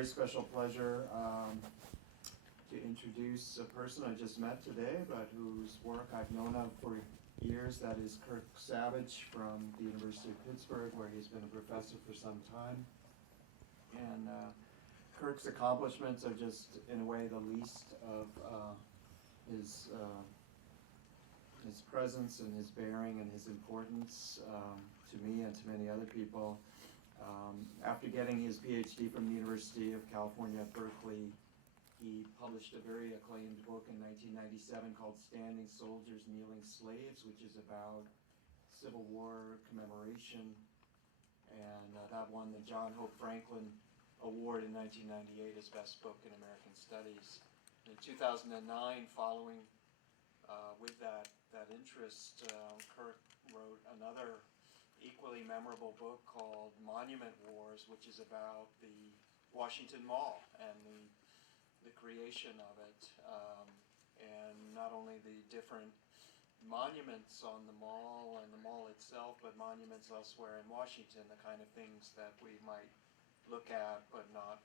very special pleasure to introduce a person I just met today, but whose work I've known of for years. That is Kirk Savage from the University of Pittsburgh, where he's been a professor for some time. And Kirk's accomplishments are just, in a way, the least of his presence and his bearing and his importance to me and to many other people. After getting his PhD from the University of California at Berkeley, he published a very acclaimed book in 1997 called Standing Soldiers, Kneeling Slaves, which is about Civil War commemoration, and that won the John Hope Franklin Award in 1998 as Best Book in American Studies. In 2009, following with that interest, Kirk wrote another equally memorable book called Monument Wars, which is about the Washington Mall and the creation of it, and not only the different monuments on the mall and the mall itself, but monuments elsewhere in Washington, the kind of things that we might look at but not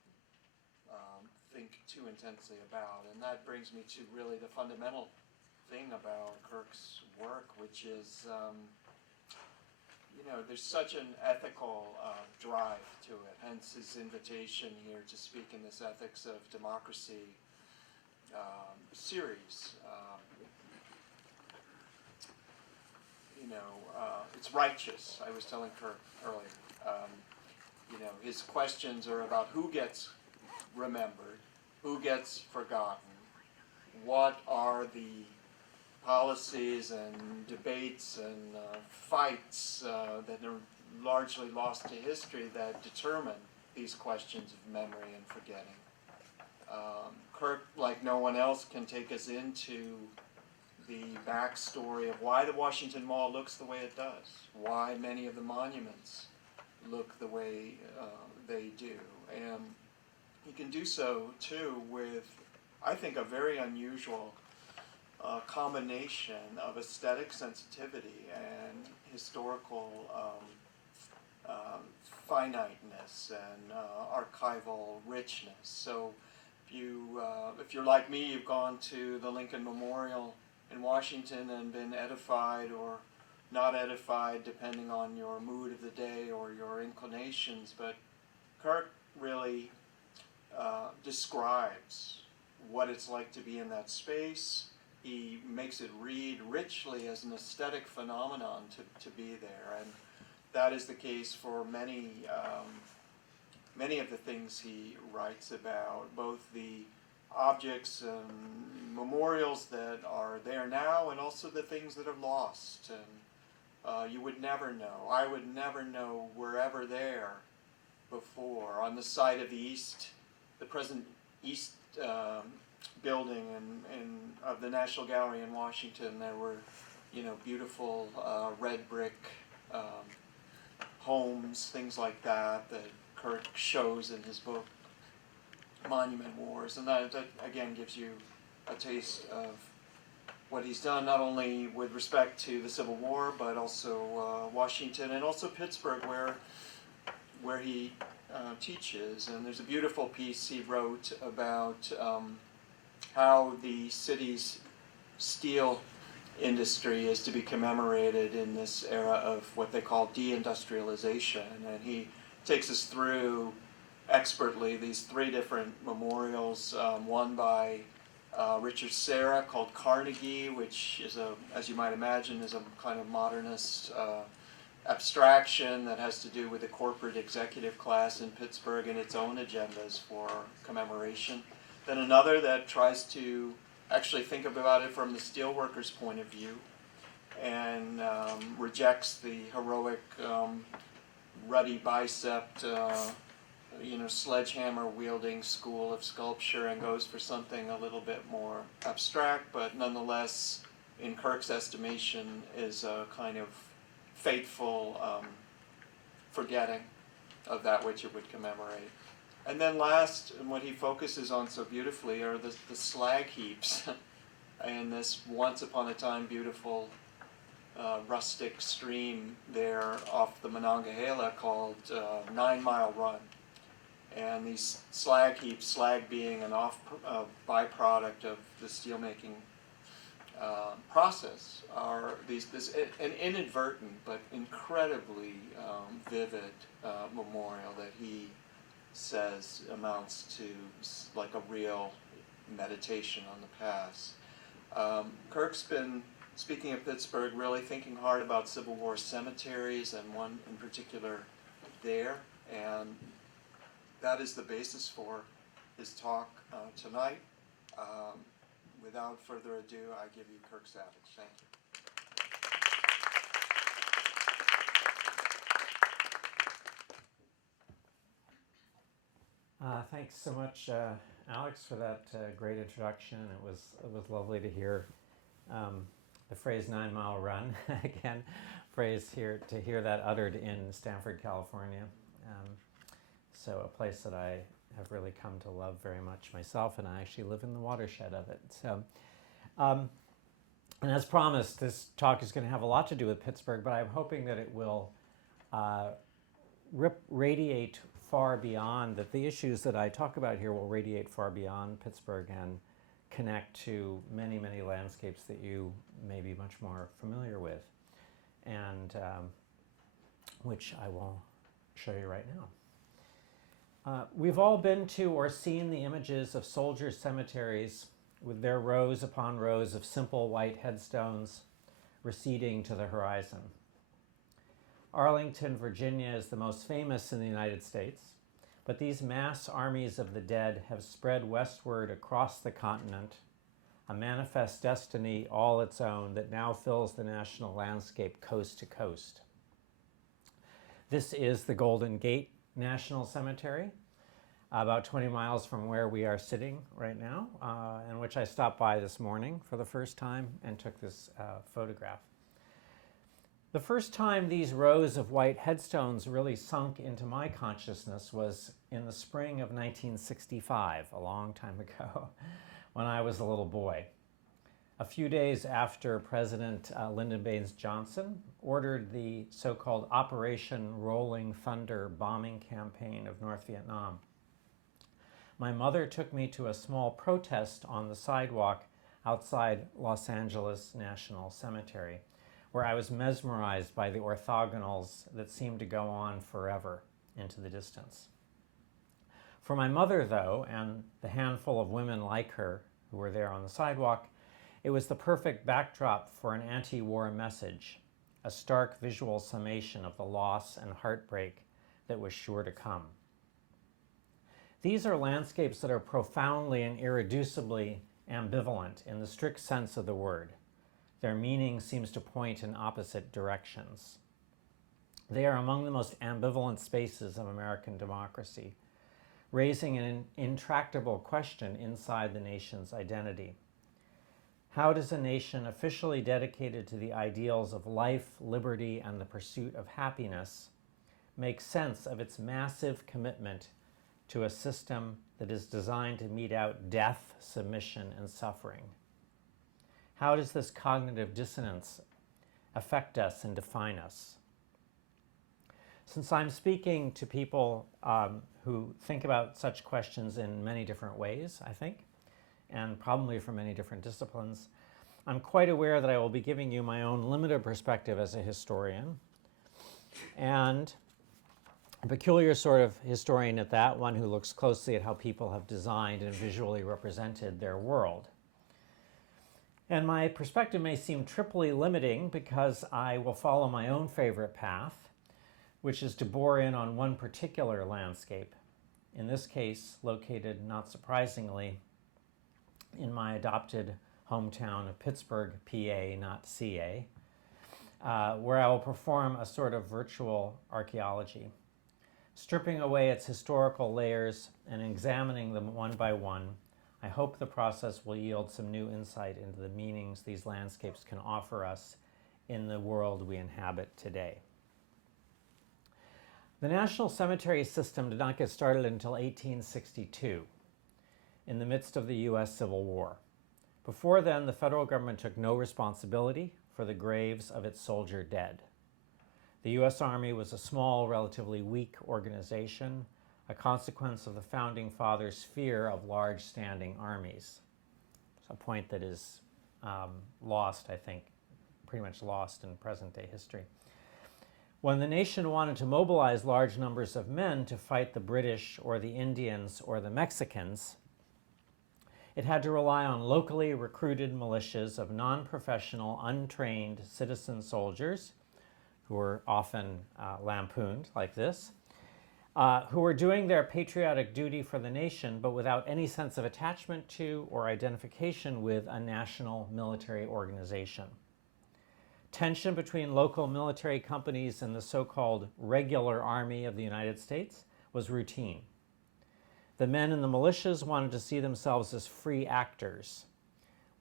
think too intensely about. And that brings me to really the fundamental thing about Kirk's work, which is there's such an ethical drive to it, hence his invitation here to speak in this Ethics of Democracy series. It's righteous, I was telling Kirk earlier. His questions are about who gets remembered, who gets forgotten, what are the policies and debates and fights that are largely lost to history that determine these questions of memory and forgetting. Kirk, like no one else, can take us into the backstory of why the Washington Mall looks the way it does, why many of the monuments look the way they do. And he can do so, too, with, I think, a very unusual combination of aesthetic sensitivity and historical finiteness and archival richness. So if you're like me, you've gone to the Lincoln Memorial in Washington and been edified or not edified depending on your mood of the day or your inclinations, but Kirk really describes what it's like to be in that space. He makes it read richly as an aesthetic phenomenon to be there, and that is the case for many of the things he writes about, both the objects and memorials that are there now and also the things that are lost. And you would never know, I would never know, were ever there before. On the site of the present East building of the National Gallery in Washington, there were, beautiful red brick homes, things like that Kirk shows in his book, Monument Wars. And that again gives you a taste of what he's done, not only with respect to the Civil War, but also Washington and also Pittsburgh, where he teaches. And there's a beautiful piece he wrote about how the city's steel industry is to be commemorated in this era of what they call deindustrialization. And he takes us through expertly these three different memorials, one by Richard Serra called Carnegie, which is as you might imagine, is a kind of modernist abstraction that has to do with the corporate executive class in Pittsburgh and its own agendas for commemoration. Then another that tries to actually think about it from the steelworkers' point of view and rejects the heroic, ruddy bicepped, sledgehammer-wielding school of sculpture and goes for something a little bit more abstract, but nonetheless, in Kirk's estimation, is a kind of fateful forgetting of that which it would commemorate. And then last, and what he focuses on so beautifully, are the slag heaps in this once upon a time beautiful rustic stream there off the Monongahela called 9 Mile Run. And these slag heaps, slag being an byproduct of the steelmaking process, are an inadvertent but incredibly vivid memorial that he says amounts to like a real meditation on the past. Kirk's been, speaking of Pittsburgh, really thinking hard about Civil War cemeteries, and one in particular there, and that is the basis for his talk tonight. Without further ado, I give you Kirk Savage. Thank you. Thanks so much, Alex, for that great introduction. It was lovely to hear the phrase 9 Mile Run again, to hear that uttered in Stanford, California. So a place that I have really come to love very much myself, and I actually live in the watershed of it. So, and as promised, this talk is going to have a lot to do with Pittsburgh, but I'm hoping that it will radiate far beyond, that the issues that I talk about here will radiate far beyond Pittsburgh and connect to many, many landscapes that you may be much more familiar with, and which I will show you right now. We've all been to or seen the images of soldiers' cemeteries with their rows upon rows of simple white headstones receding to the horizon. Arlington, Virginia is the most famous in the United States, but these mass armies of the dead have spread westward across the continent, a manifest destiny all its own that now fills the national landscape coast to coast. This is the Golden Gate National Cemetery, about 20 miles from where we are sitting right now, and which I stopped by this morning for the first time and took this photograph. The first time these rows of white headstones really sunk into my consciousness was in the spring of 1965, a long time ago, when I was a little boy. A few days after President Lyndon Baines Johnson ordered the so-called Operation Rolling Thunder bombing campaign of North Vietnam, my mother took me to a small protest on the sidewalk outside Los Angeles National Cemetery, where I was mesmerized by the orthogonals that seemed to go on forever into the distance. For my mother, though, and the handful of women like her who were there on the sidewalk, it was the perfect backdrop for an anti-war message, a stark visual summation of the loss and heartbreak that was sure to come. These are landscapes that are profoundly and irreducibly ambivalent in the strict sense of the word. Their meaning seems to point in opposite directions. They are among the most ambivalent spaces of American democracy, raising an intractable question inside the nation's identity. How does a nation officially dedicated to the ideals of life, liberty, and the pursuit of happiness make sense of its massive commitment to a system that is designed to mete out death, submission, and suffering? How does this cognitive dissonance affect us and define us? Since I'm speaking to people who think about such questions in many different ways, I think, and probably from many different disciplines, I'm quite aware that I will be giving you my own limited perspective as a historian, and a peculiar sort of historian at that, one who looks closely at how people have designed and visually represented their world. And my perspective may seem triply limiting because I will follow my own favorite path, which is to bore in on one particular landscape, in this case located, not surprisingly, in my adopted hometown of Pittsburgh, PA, not CA, where I will perform a sort of virtual archaeology, stripping away its historical layers and examining them one by one. I hope the process will yield some new insight into the meanings these landscapes can offer us in the world we inhabit today. The National Cemetery System did not get started until 1862, in the midst of the U.S. Civil War. Before then, the federal government took no responsibility for the graves of its soldier dead. The U.S. Army was a small, relatively weak organization a consequence of the Founding Fathers' fear of large standing armies. It's a point that is lost, I think, pretty much lost in present-day history. When the nation wanted to mobilize large numbers of men to fight the British or the Indians or the Mexicans, it had to rely on locally recruited militias of non-professional, untrained citizen soldiers, who were often lampooned like this, who were doing their patriotic duty for the nation, but without any sense of attachment to or identification with a national military organization. Tension between local military companies and the so-called regular army of the United States was routine. The men in the militias wanted to see themselves as free actors,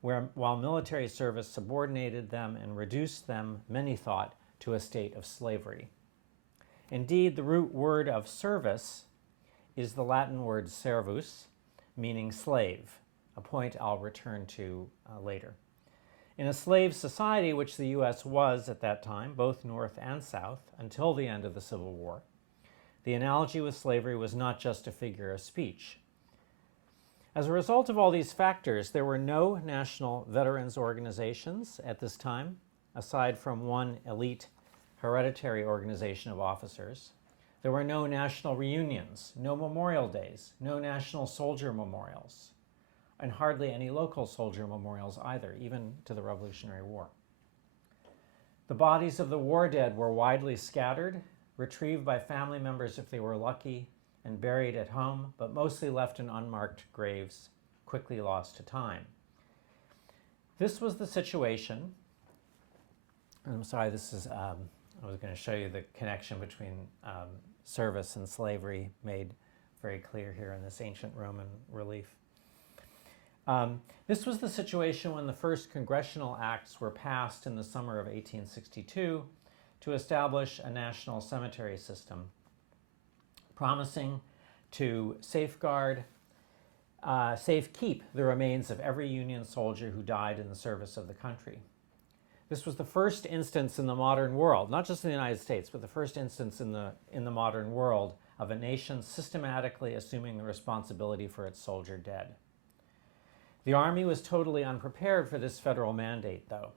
while military service subordinated them and reduced them, many thought, to a state of slavery. Indeed, the root word of service is the Latin word servus, meaning slave, a point I'll return to later. In a slave society, which the U.S. was at that time, both North and South, until the end of the Civil War, the analogy with slavery was not just a figure of speech. As a result of all these factors, there were no national veterans organizations at this time, aside from one elite hereditary organization of officers. There were no national reunions, no memorial days, no national soldier memorials, and hardly any local soldier memorials either, even to the Revolutionary War. The bodies of the war dead were widely scattered, retrieved by family members if they were lucky, and buried at home, but mostly left in unmarked graves, quickly lost to time. This was the situation. I'm sorry, this is, I was going to show you the connection between service and slavery made very clear here in this ancient Roman relief. This was the situation when the first congressional acts were passed in the summer of 1862 to establish a national cemetery system, promising to safekeep the remains of every Union soldier who died in the service of the country. This was the first instance in the modern world, not just in the United States, but the first instance in the modern world of a nation systematically assuming the responsibility for its soldier dead. The Army was totally unprepared for this federal mandate, though.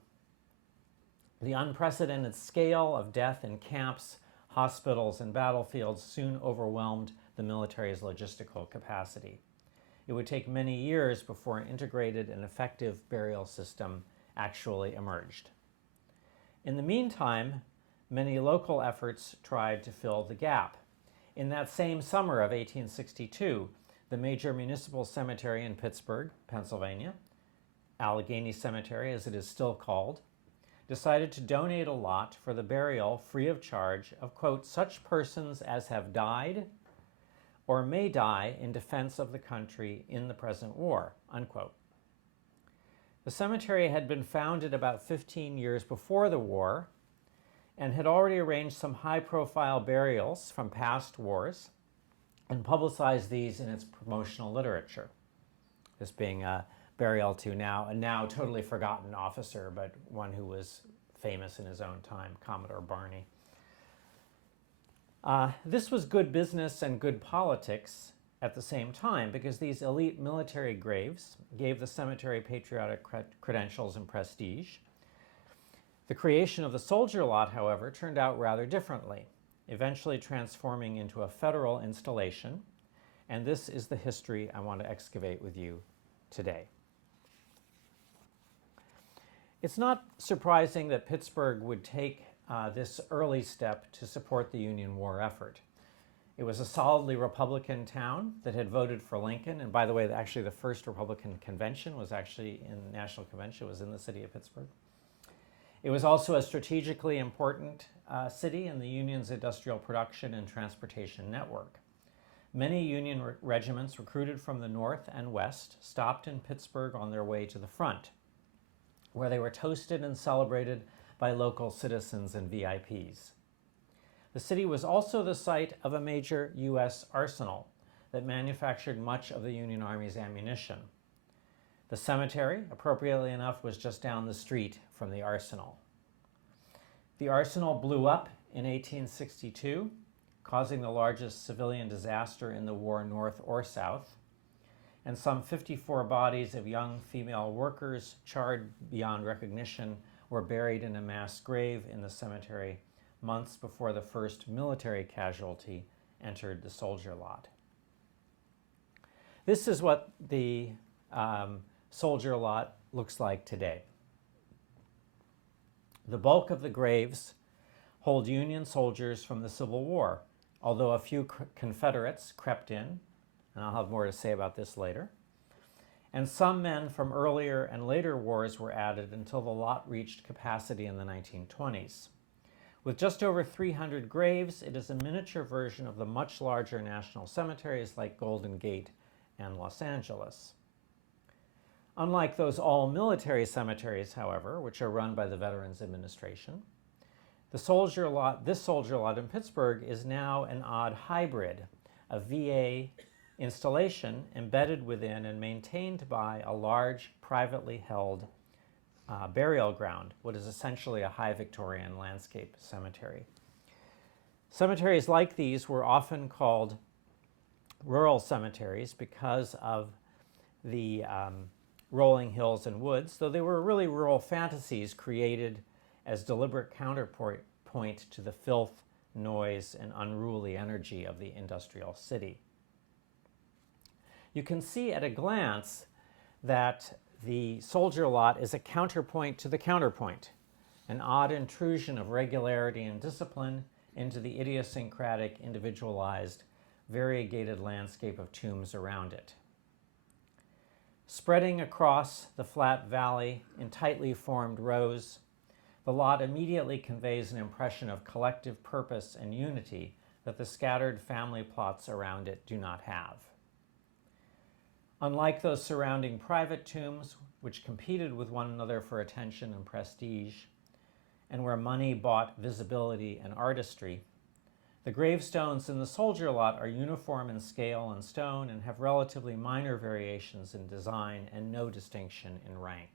The unprecedented scale of death in camps, hospitals, and battlefields soon overwhelmed the military's logistical capacity. It would take many years before an integrated and effective burial system actually emerged. In the meantime, many local efforts tried to fill the gap. In that same summer of 1862, the major municipal cemetery in Pittsburgh, Pennsylvania, Allegheny Cemetery as it is still called, decided to donate a lot for the burial free of charge of, quote, such persons as have died or may die in defense of the country in the present war, unquote. The cemetery had been founded about 15 years before the war and had already arranged some high-profile burials from past wars and publicized these in its promotional literature. This being a burial to a now totally forgotten officer, but one who was famous in his own time, Commodore Barney. This was good business and good politics at the same time, because these elite military graves gave the cemetery patriotic credentials and prestige. The creation of the soldier lot, however, turned out rather differently, eventually transforming into a federal installation, and this is the history I want to excavate with you today. It's not surprising that Pittsburgh would take this early step to support the Union war effort. It was a solidly Republican town that had voted for Lincoln, and by the way, actually the first Republican convention was actually National Convention was in the city of Pittsburgh. It was also a strategically important city in the Union's industrial production and transportation network. Many Union regiments recruited from the North and West stopped in Pittsburgh on their way to the front, where they were toasted and celebrated by local citizens and VIPs. The city was also the site of a major U.S. arsenal that manufactured much of the Union Army's ammunition. The cemetery, appropriately enough, was just down the street from the arsenal. The arsenal blew up in 1862, causing the largest civilian disaster in the war, north or south. And some 54 bodies of young female workers, charred beyond recognition, were buried in a mass grave in the cemetery months before the first military casualty entered the soldier lot. This is what the soldier lot looks like today. The bulk of the graves hold Union soldiers from the Civil War, although a few Confederates crept in, and I'll have more to say about this later. And some men from earlier and later wars were added until the lot reached capacity in the 1920s. With just over 300 graves, it is a miniature version of the much larger national cemeteries like Golden Gate and Los Angeles. Unlike those all-military cemeteries, however, which are run by the Veterans Administration, this soldier lot in Pittsburgh is now an odd hybrid, a VA installation embedded within and maintained by a large, privately held burial ground, what is essentially a high Victorian landscape cemetery. Cemeteries like these were often called rural cemeteries because of the rolling hills and woods, though they were really rural fantasies created as deliberate counterpoint to the filth, noise, and unruly energy of the industrial city. You can see at a glance that the soldier lot is a counterpoint to the counterpoint, an odd intrusion of regularity and discipline into the idiosyncratic, individualized, variegated landscape of tombs around it. Spreading across the flat valley in tightly formed rows, the lot immediately conveys an impression of collective purpose and unity that the scattered family plots around it do not have. Unlike those surrounding private tombs, which competed with one another for attention and prestige, and where money bought visibility and artistry, the gravestones in the soldier lot are uniform in scale and stone and have relatively minor variations in design and no distinction in rank.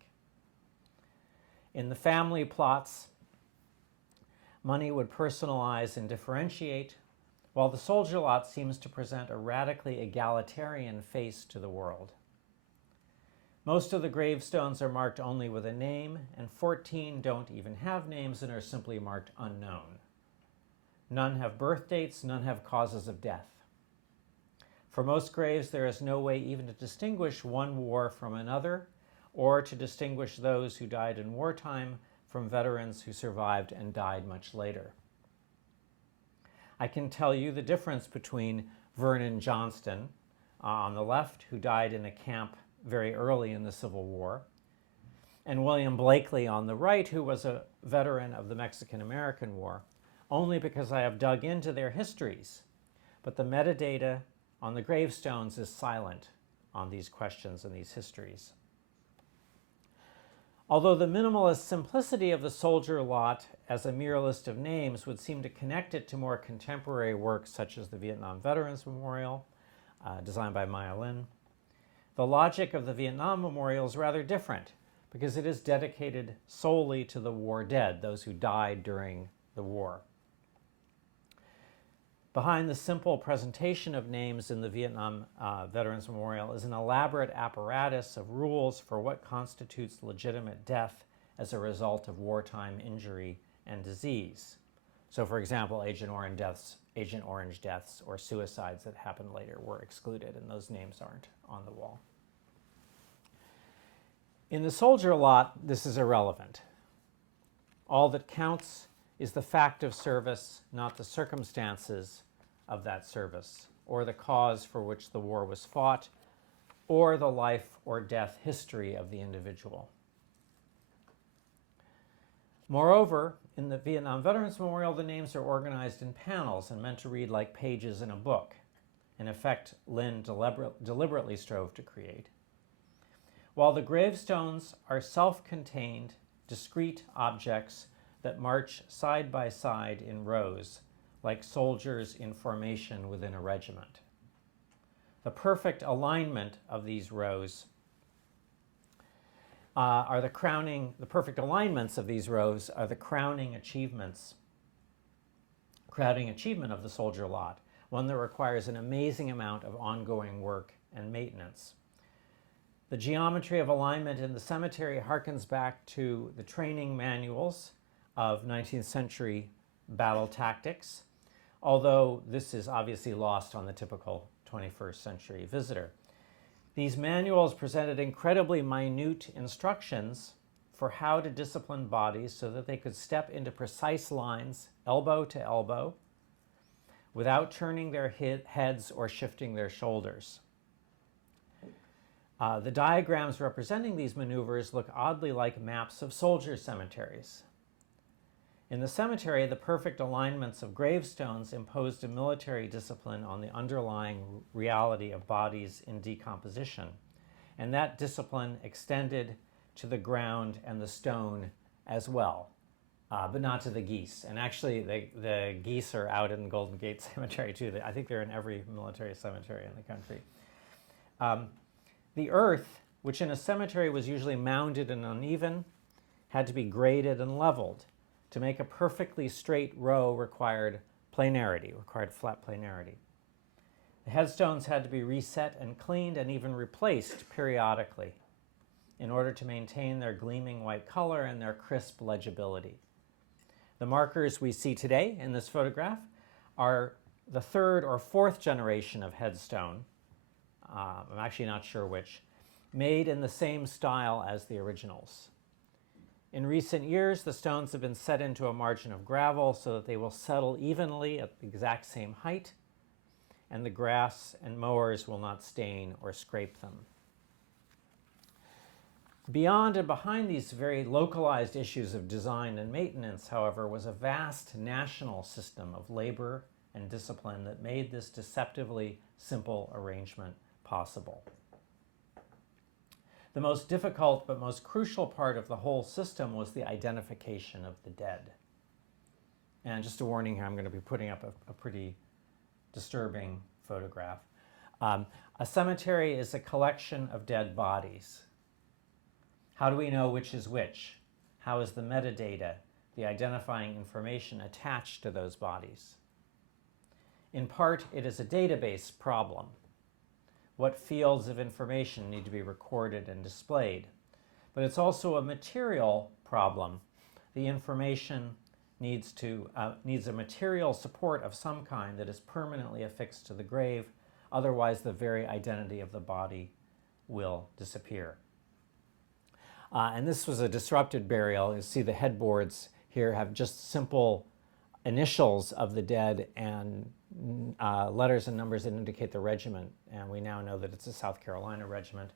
In the family plots, money would personalize and differentiate, while the soldier lot seems to present a radically egalitarian face to the world. Most of the gravestones are marked only with a name, and 14 don't even have names and are simply marked unknown. None have birth dates, none have causes of death. For most graves, there is no way even to distinguish one war from another, or to distinguish those who died in wartime from veterans who survived and died much later. I can tell you the difference between Vernon Johnston on the left, who died in a camp very early in the Civil War, and William Blakely on the right, who was a veteran of the Mexican-American War, only because I have dug into their histories, but the metadata on the gravestones is silent on these questions and these histories. Although the minimalist simplicity of the soldier lot as a mere list of names would seem to connect it to more contemporary works such as the Vietnam Veterans Memorial, designed by Maya Lin, the logic of the Vietnam Memorial is rather different because it is dedicated solely to the war dead, those who died during the war. Behind the simple presentation of names in the Vietnam Veterans Memorial is an elaborate apparatus of rules for what constitutes legitimate death as a result of wartime injury and disease. So, for example, Agent Orange deaths or suicides that happened later were excluded, and those names aren't on the wall. In the soldier lot, this is irrelevant. All that counts is the fact of service, not the circumstances of that service, or the cause for which the war was fought, or the life or death history of the individual. Moreover, in the Vietnam Veterans Memorial, the names are organized in panels and meant to read like pages in a book, an effect Lin deliberately strove to create. While the gravestones are self-contained, discrete objects that march side by side in rows, like soldiers in formation within a regiment. The perfect alignment of these rows the perfect alignments of these rows are the crowning achievements crowding achievement of the soldier lot, one that requires an amazing amount of ongoing work and maintenance. The geometry of alignment in the cemetery harkens back to the training manuals of 19th century battle tactics, although this is obviously lost on the typical 21st century visitor. These manuals presented incredibly minute instructions for how to discipline bodies so that they could step into precise lines, elbow to elbow, without turning their heads or shifting their shoulders. The diagrams representing these maneuvers look oddly like maps of soldier cemeteries. In the cemetery, the perfect alignments of gravestones imposed a military discipline on the underlying reality of bodies in decomposition, and that discipline extended to the ground and the stone as well, but not to the geese. And actually, the geese are out in Golden Gate Cemetery too. I think they're in every military cemetery in the country. The earth, which in a cemetery was usually mounded and uneven, had to be graded and leveled. To make a perfectly straight row required planarity, required flat planarity. The headstones had to be reset and cleaned and even replaced periodically in order to maintain their gleaming white color and their crisp legibility. The markers we see today in this photograph are the third or fourth generation of headstone, I'm actually not sure which, made in the same style as the originals. In recent years, the stones have been set into a margin of gravel so that they will settle evenly at the exact same height, and the grass and mowers will not stain or scrape them. Beyond and behind these very localized issues of design and maintenance, however, was a vast national system of labor and discipline that made this deceptively simple arrangement possible. The most difficult but most crucial part of the whole system was the identification of the dead. And just a warning here, I'm going to be putting up a pretty disturbing photograph. A cemetery is a collection of dead bodies. How do we know which is which? How is the metadata, the identifying information, attached to those bodies? In part, it is a database problem. What fields of information need to be recorded and displayed? But it's also a material problem. The information needs a material support of some kind that is permanently affixed to the grave, otherwise the very identity of the body will disappear. And this was a disrupted burial. You see the headboards here have just simple initials of the dead and letters and numbers that indicate the regiment, and we now know that it's a South Carolina regiment.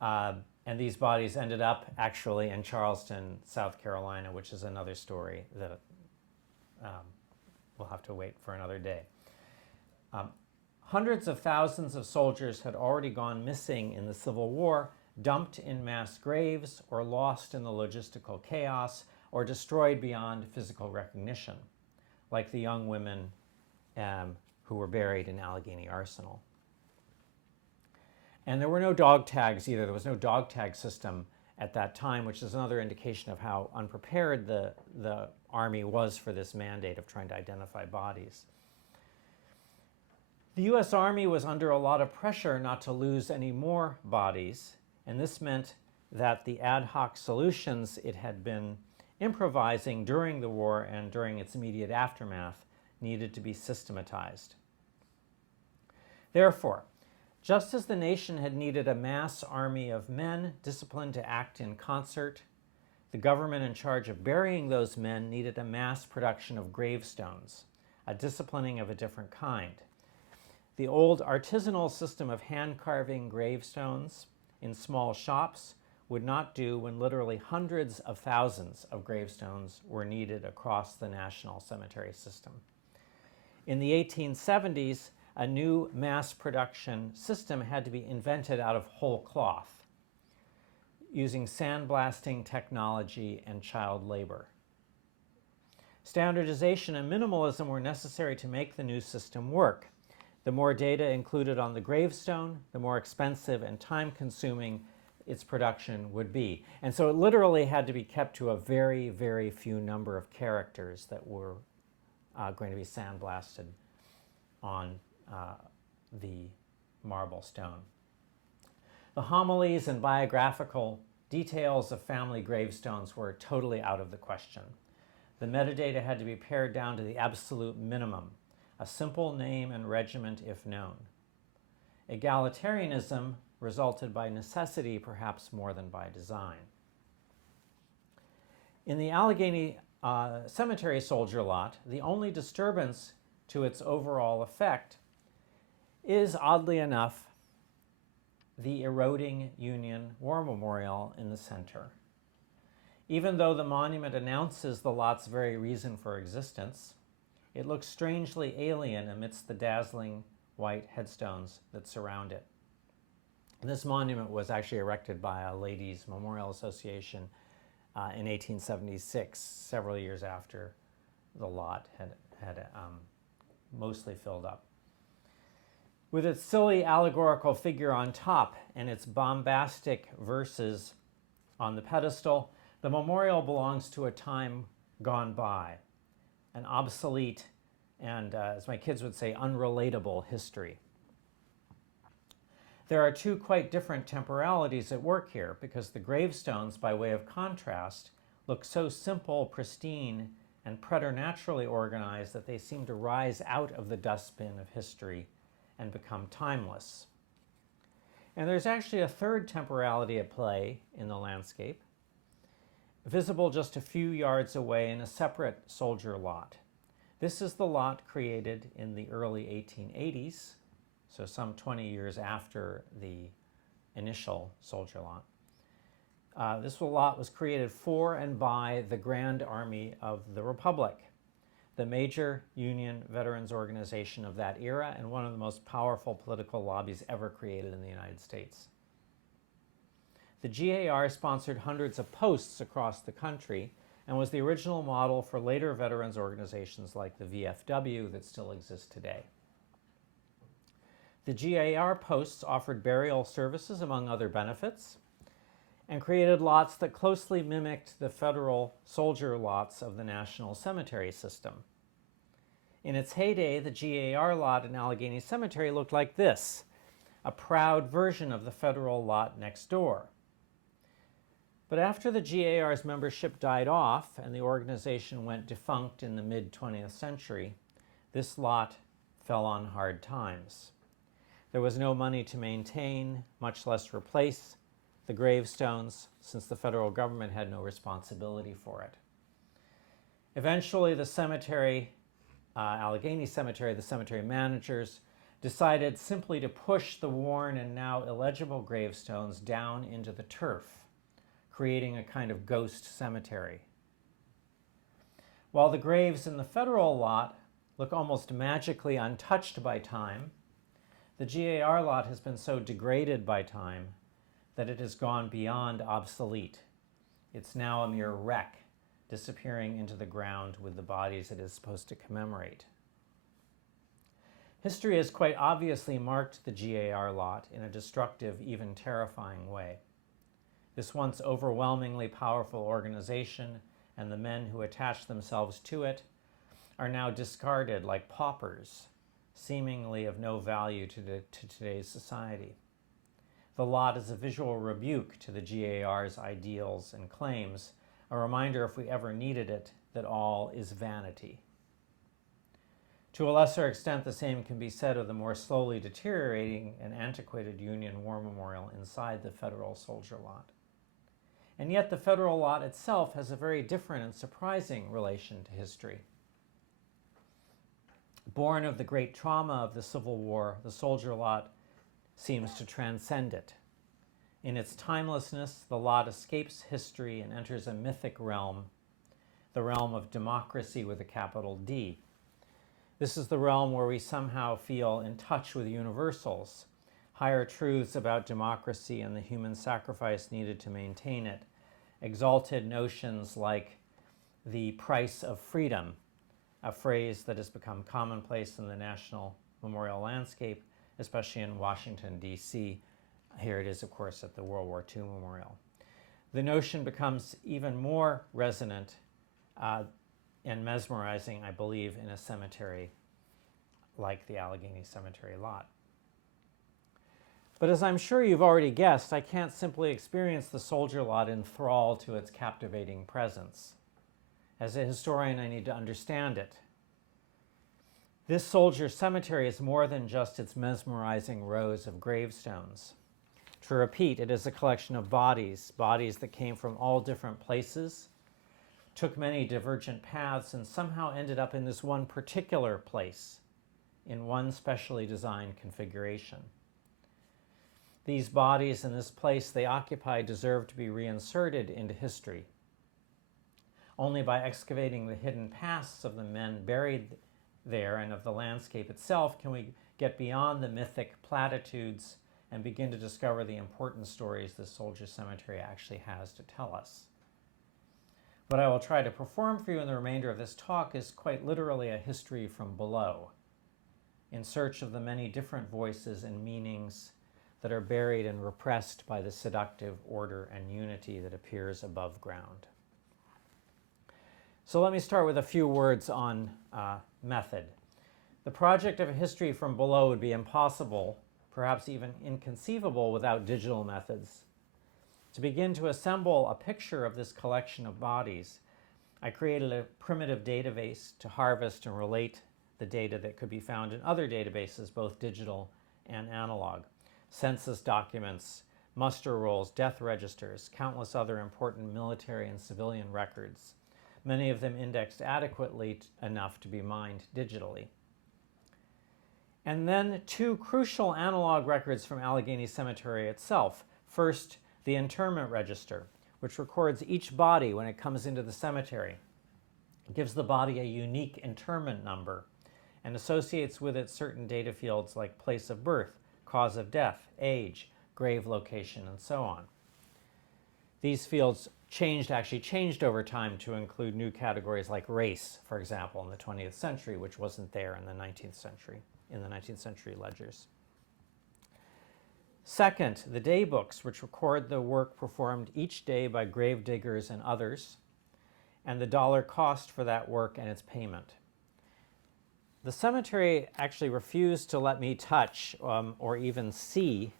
And these bodies ended up actually in Charleston, South Carolina, which is another story that we'll have to wait for another day. Hundreds of thousands of soldiers had already gone missing in the Civil War, dumped in mass graves, or lost in the logistical chaos, or destroyed beyond physical recognition, like the young women who were buried in Albion Arsenal. And there were no dog tags either. There was no dog tag system at that time, which is another indication of how unprepared the Army was for this mandate of trying to identify bodies. The U.S. Army was under a lot of pressure not to lose any more bodies, and this meant that the ad hoc solutions it had been improvising during the war and during its immediate aftermath needed to be systematized. Therefore, just as the nation had needed a mass army of men disciplined to act in concert, the government in charge of burying those men needed a mass production of gravestones, a disciplining of a different kind. The old artisanal system of hand-carving gravestones in small shops would not do when literally hundreds of thousands of gravestones were needed across the national cemetery system. In the 1870s, a new mass production system had to be invented out of whole cloth, using sandblasting technology and child labor. Standardization and minimalism were necessary to make the new system work. The more data included on the gravestone, the more expensive and time-consuming its production would be. And so it literally had to be kept to a very, very few number of characters that were going to be sandblasted on the marble stone. The homilies and biographical details of family gravestones were totally out of the question. The metadata had to be pared down to the absolute minimum, a simple name and regiment if known. Egalitarianism resulted by necessity perhaps more than by design. In the Allegheny Cemetery soldier lot, the only disturbance to its overall effect is, oddly enough, the eroding Union War Memorial in the center. Even though the monument announces the lot's very reason for existence, it looks strangely alien amidst the dazzling white headstones that surround it. This monument was actually erected by a Ladies' Memorial Association in 1876, several years after the lot had mostly filled up. With its silly allegorical figure on top and its bombastic verses on the pedestal, the memorial belongs to a time gone by, an obsolete and, as my kids would say, unrelatable history. There are two quite different temporalities at work here, because the gravestones, by way of contrast, look so simple, pristine, and preternaturally organized that they seem to rise out of the dustbin of history and become timeless. And there's actually a third temporality at play in the landscape, visible just a few yards away in a separate soldier lot. This is the lot created in the early 1880s, so some 20 years after the initial soldier lot. This lot was created for and by the Grand Army of the Republic, the major Union veterans organization of that era and one of the most powerful political lobbies ever created in the United States. The GAR sponsored hundreds of posts across the country and was the original model for later veterans organizations like the VFW that still exist today. The GAR posts offered burial services, among other benefits, and created lots that closely mimicked the federal soldier lots of the National Cemetery System. In its heyday, the GAR lot in Allegheny Cemetery looked like this, a proud version of the federal lot next door. But after the GAR's membership died off and the organization went defunct in the mid-20th century, this lot fell on hard times. There was no money to maintain, much less replace, the gravestones, since the federal government had no responsibility for it. Eventually, the cemetery, Allegheny Cemetery, the cemetery managers, decided simply to push the worn and now illegible gravestones down into the turf, creating a kind of ghost cemetery. While the graves in the federal lot look almost magically untouched by time, the GAR lot has been so degraded by time that it has gone beyond obsolete. It's now a mere wreck, disappearing into the ground with the bodies it is supposed to commemorate. History has quite obviously marked the GAR lot in a destructive, even terrifying way. This once overwhelmingly powerful organization and the men who attached themselves to it are now discarded like paupers, seemingly of no value to today's society. The lot is a visual rebuke to the GAR's ideals and claims, a reminder, if we ever needed it, that all is vanity. To a lesser extent, the same can be said of the more slowly deteriorating and antiquated Union War Memorial inside the federal soldier lot. And yet the federal lot itself has a very different and surprising relation to history. Born of the great trauma of the Civil War, the soldier lot seems to transcend it. In its timelessness, the lot escapes history and enters a mythic realm, the realm of democracy with a capital D. This is the realm where we somehow feel in touch with universals, higher truths about democracy and the human sacrifice needed to maintain it, exalted notions like the price of freedom, a phrase that has become commonplace in the national memorial landscape, especially in Washington, D.C. Here it is, of course, at the World War II Memorial. The notion becomes even more resonant and mesmerizing, I believe, in a cemetery like the Allegheny Cemetery lot. But as I'm sure you've already guessed, I can't simply experience the soldier lot in thrall to its captivating presence. As a historian, I need to understand it. This soldier cemetery is more than just its mesmerizing rows of gravestones. To repeat, it is a collection of bodies that came from all different places, took many divergent paths, and somehow ended up in this one particular place, in one specially designed configuration. These bodies in this place they occupy deserve to be reinserted into history. Only by excavating the hidden pasts of the men buried there and of the landscape itself can we get beyond the mythic platitudes and begin to discover the important stories this soldier cemetery actually has to tell us. What I will try to perform for you in the remainder of this talk is quite literally a history from below, in search of the many different voices and meanings that are buried and repressed by the seductive order and unity that appears above ground. So let me start with a few words on method. The project of a history from below would be impossible, perhaps even inconceivable, without digital methods. To begin to assemble a picture of this collection of bodies, I created a primitive database to harvest and relate the data that could be found in other databases, both digital and analog. Census documents, muster rolls, death registers, countless other important military and civilian records, many of them indexed adequately enough to be mined digitally. And then two crucial analog records from Allegheny Cemetery itself. First, the Internment Register, which records each body when it comes into the cemetery. It gives the body a unique interment number and associates with it certain data fields like place of birth, cause of death, age, grave location, and so on. These fields actually changed over time to include new categories like race, for example, in the 20th century, which wasn't there in the 19th century ledgers. Second, the day books, which record the work performed each day by grave diggers and others, and the dollar cost for that work and its payment. The cemetery actually refused to let me touch or even see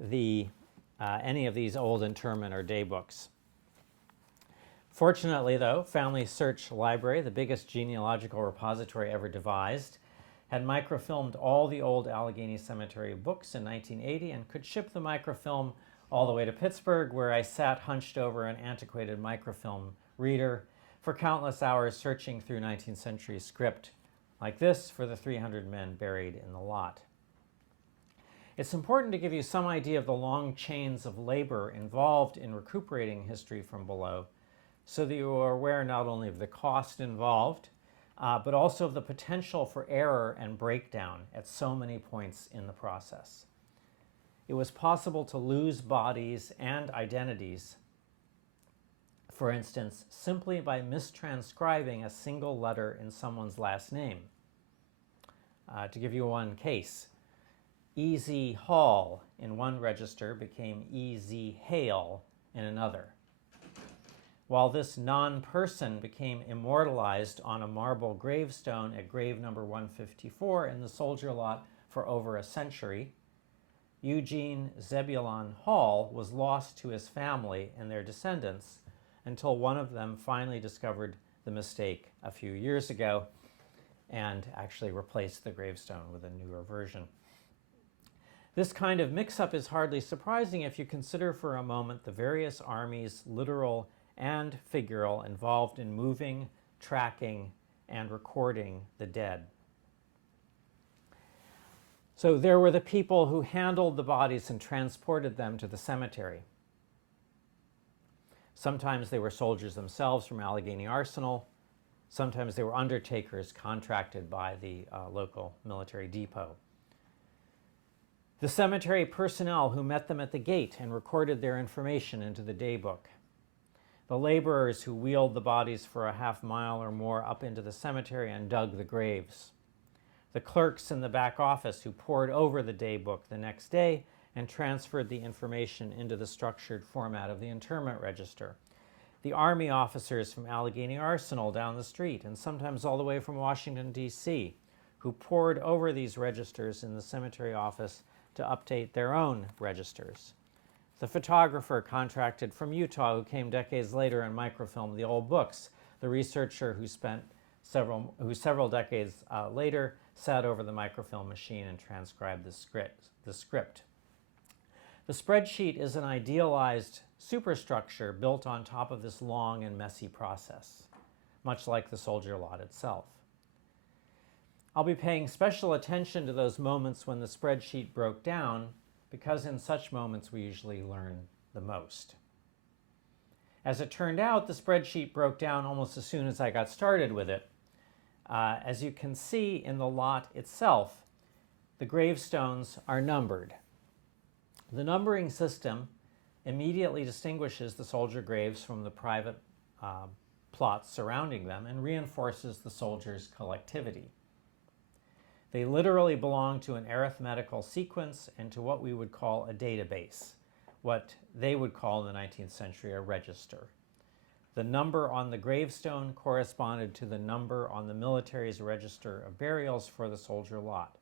any of these old interment or day books. Fortunately, though, Family Search Library, the biggest genealogical repository ever devised, had microfilmed all the old Allegheny Cemetery books in 1980 and could ship the microfilm all the way to Pittsburgh, where I sat hunched over an antiquated microfilm reader for countless hours searching through 19th century script like this for the 300 men buried in the lot. It's important to give you some idea of the long chains of labor involved in recuperating history from below, so that you are aware not only of the cost involved, but also of the potential for error and breakdown at so many points in the process. It was possible to lose bodies and identities, for instance, simply by mistranscribing a single letter in someone's last name. To give you one case, Easy Hall in one register became Easy Hale in another. While this non-person became immortalized on a marble gravestone at grave number 154 in the soldier lot for over a century, Eugene Zebulon Hall was lost to his family and their descendants until one of them finally discovered the mistake a few years ago and actually replaced the gravestone with a newer version. This kind of mix-up is hardly surprising if you consider for a moment the various armies, literal and figural, involved in moving, tracking, and recording the dead. So there were the people who handled the bodies and transported them to the cemetery. Sometimes they were soldiers themselves from Albion Arsenal. Sometimes they were undertakers contracted by the local military depot. The cemetery personnel who met them at the gate and recorded their information into the daybook. The laborers who wheeled the bodies for a half mile or more up into the cemetery and dug the graves. The clerks in the back office who pored over the daybook the next day and transferred the information into the structured format of the Internment Register. the Army officers from Albion Arsenal down the street, and sometimes all the way from Washington, D.C., who pored over these registers in the cemetery office to update their own registers. The photographer contracted from Utah who came decades later and microfilmed the old books. The researcher who several decades later sat over the microfilm machine and transcribed the script. The spreadsheet is an idealized superstructure built on top of this long and messy process, much like the soldier lot itself. I'll be paying special attention to those moments when the spreadsheet broke down, because in such moments we usually learn the most. As it turned out, the spreadsheet broke down almost as soon as I got started with it. As you can see in the lot itself, the gravestones are numbered. The numbering system immediately distinguishes the soldier graves from the private plots surrounding them and reinforces the soldiers' collectivity. They literally belong to an arithmetical sequence and to what we would call a database, what they would call in the 19th century a register. The number on the gravestone corresponded to the number on the military's register of burials for the soldier lot.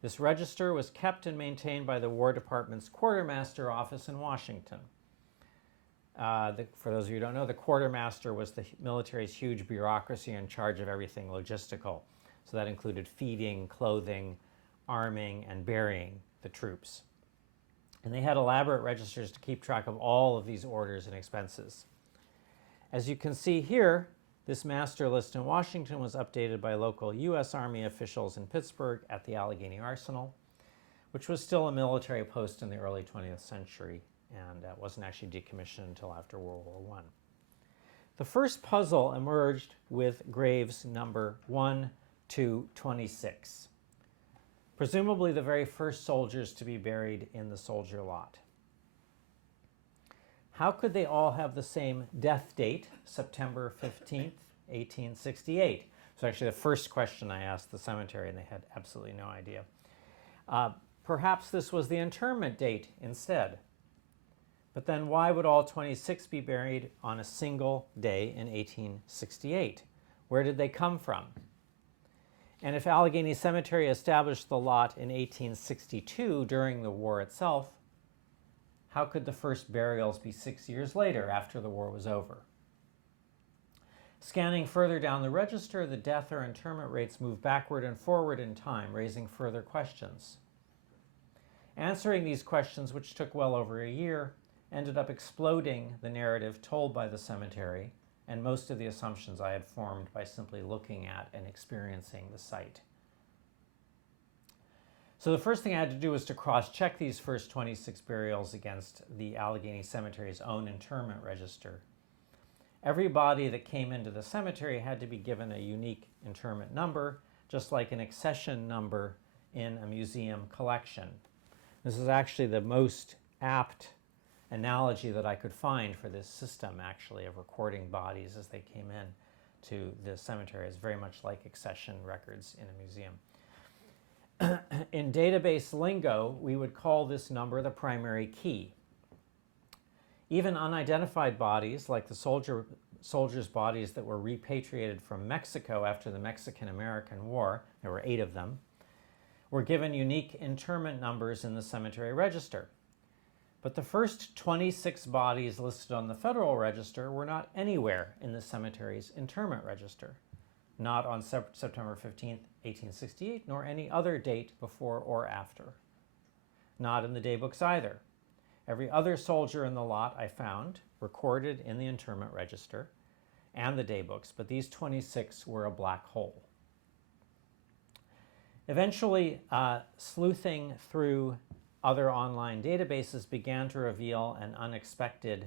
This register was kept and maintained by the War Department's quartermaster office in Washington. For those of you who don't know, the quartermaster was the military's huge bureaucracy in charge of everything logistical. So that included feeding, clothing, arming, and burying the troops. And they had elaborate registers to keep track of all of these orders and expenses. As you can see here, this master list in Washington was updated by local U.S. Army officials in Pittsburgh at the Albion Arsenal, which was still a military post in the early 20th century and wasn't actually decommissioned until after World War I. The first puzzle emerged with graves number 1 to 26, presumably the very first soldiers to be buried in the soldier lot. How could they all have the same death date, September 15th, 1868? So actually the first question I asked the cemetery, and they had absolutely no idea. Perhaps this was the interment date instead. But then why would all 26 be buried on a single day in 1868? Where did they come from? And if Allegheny Cemetery established the lot in 1862 during the war itself, how could the first burials be 6 years later after the war was over? Scanning further down the register, the death or interment rates move backward and forward in time, raising further questions. Answering these questions, which took well over a year, ended up exploding the narrative told by the cemetery and most of the assumptions I had formed by simply looking at and experiencing the site. So the first thing I had to do was to cross-check these first 26 burials against the Allegheny Cemetery's own interment register. Every body that came into the cemetery had to be given a unique interment number, just like an accession number in a museum collection. This is actually the most apt analogy that I could find for this system, actually, of recording bodies as they came in to the cemetery. It's very much like accession records in a museum. In database lingo, we would call this number the primary key. Even unidentified bodies, like the soldiers' bodies that were repatriated from Mexico after the Mexican-American War, there were 8 of them, were given unique interment numbers in the cemetery register. But the first 26 bodies listed on the Federal Register were not anywhere in the cemetery's interment register, not on September 15, 1868, nor any other date before or after. Not in the daybooks either. Every other soldier in the lot I found recorded in the interment register and the daybooks, but these 26 were a black hole. Eventually, sleuthing through other online databases began to reveal an unexpected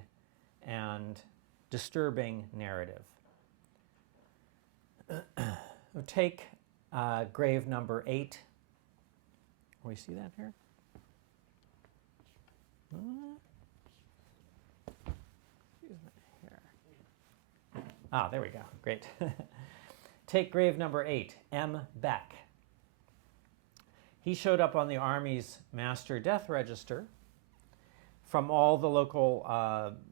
and disturbing narrative. Take grave number 8. We see that here? Ah, there we go. Great. Take grave number 8, M. Beck. He showed up on the Army's master death register from all the local,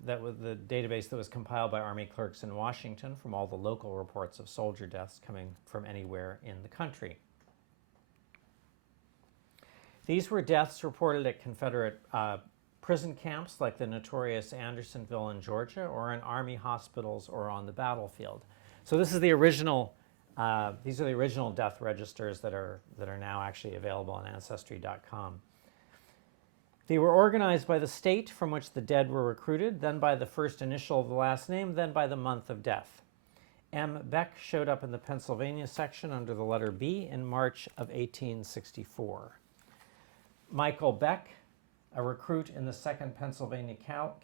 that was the database that was compiled by Army clerks in Washington, from all the local reports of soldier deaths coming from anywhere in the country. These were deaths reported at Confederate prison camps like the notorious Andersonville in Georgia, or in Army hospitals, or on the battlefield. So this is the original. These are the original death registers that are now actually available on Ancestry.com. They were organized by the state from which the dead were recruited, then by the first initial of the last name, then by the month of death. M. Beck showed up in the Pennsylvania section under the letter B in March of 1864. Michael Beck, a recruit in the 2nd Pennsylvania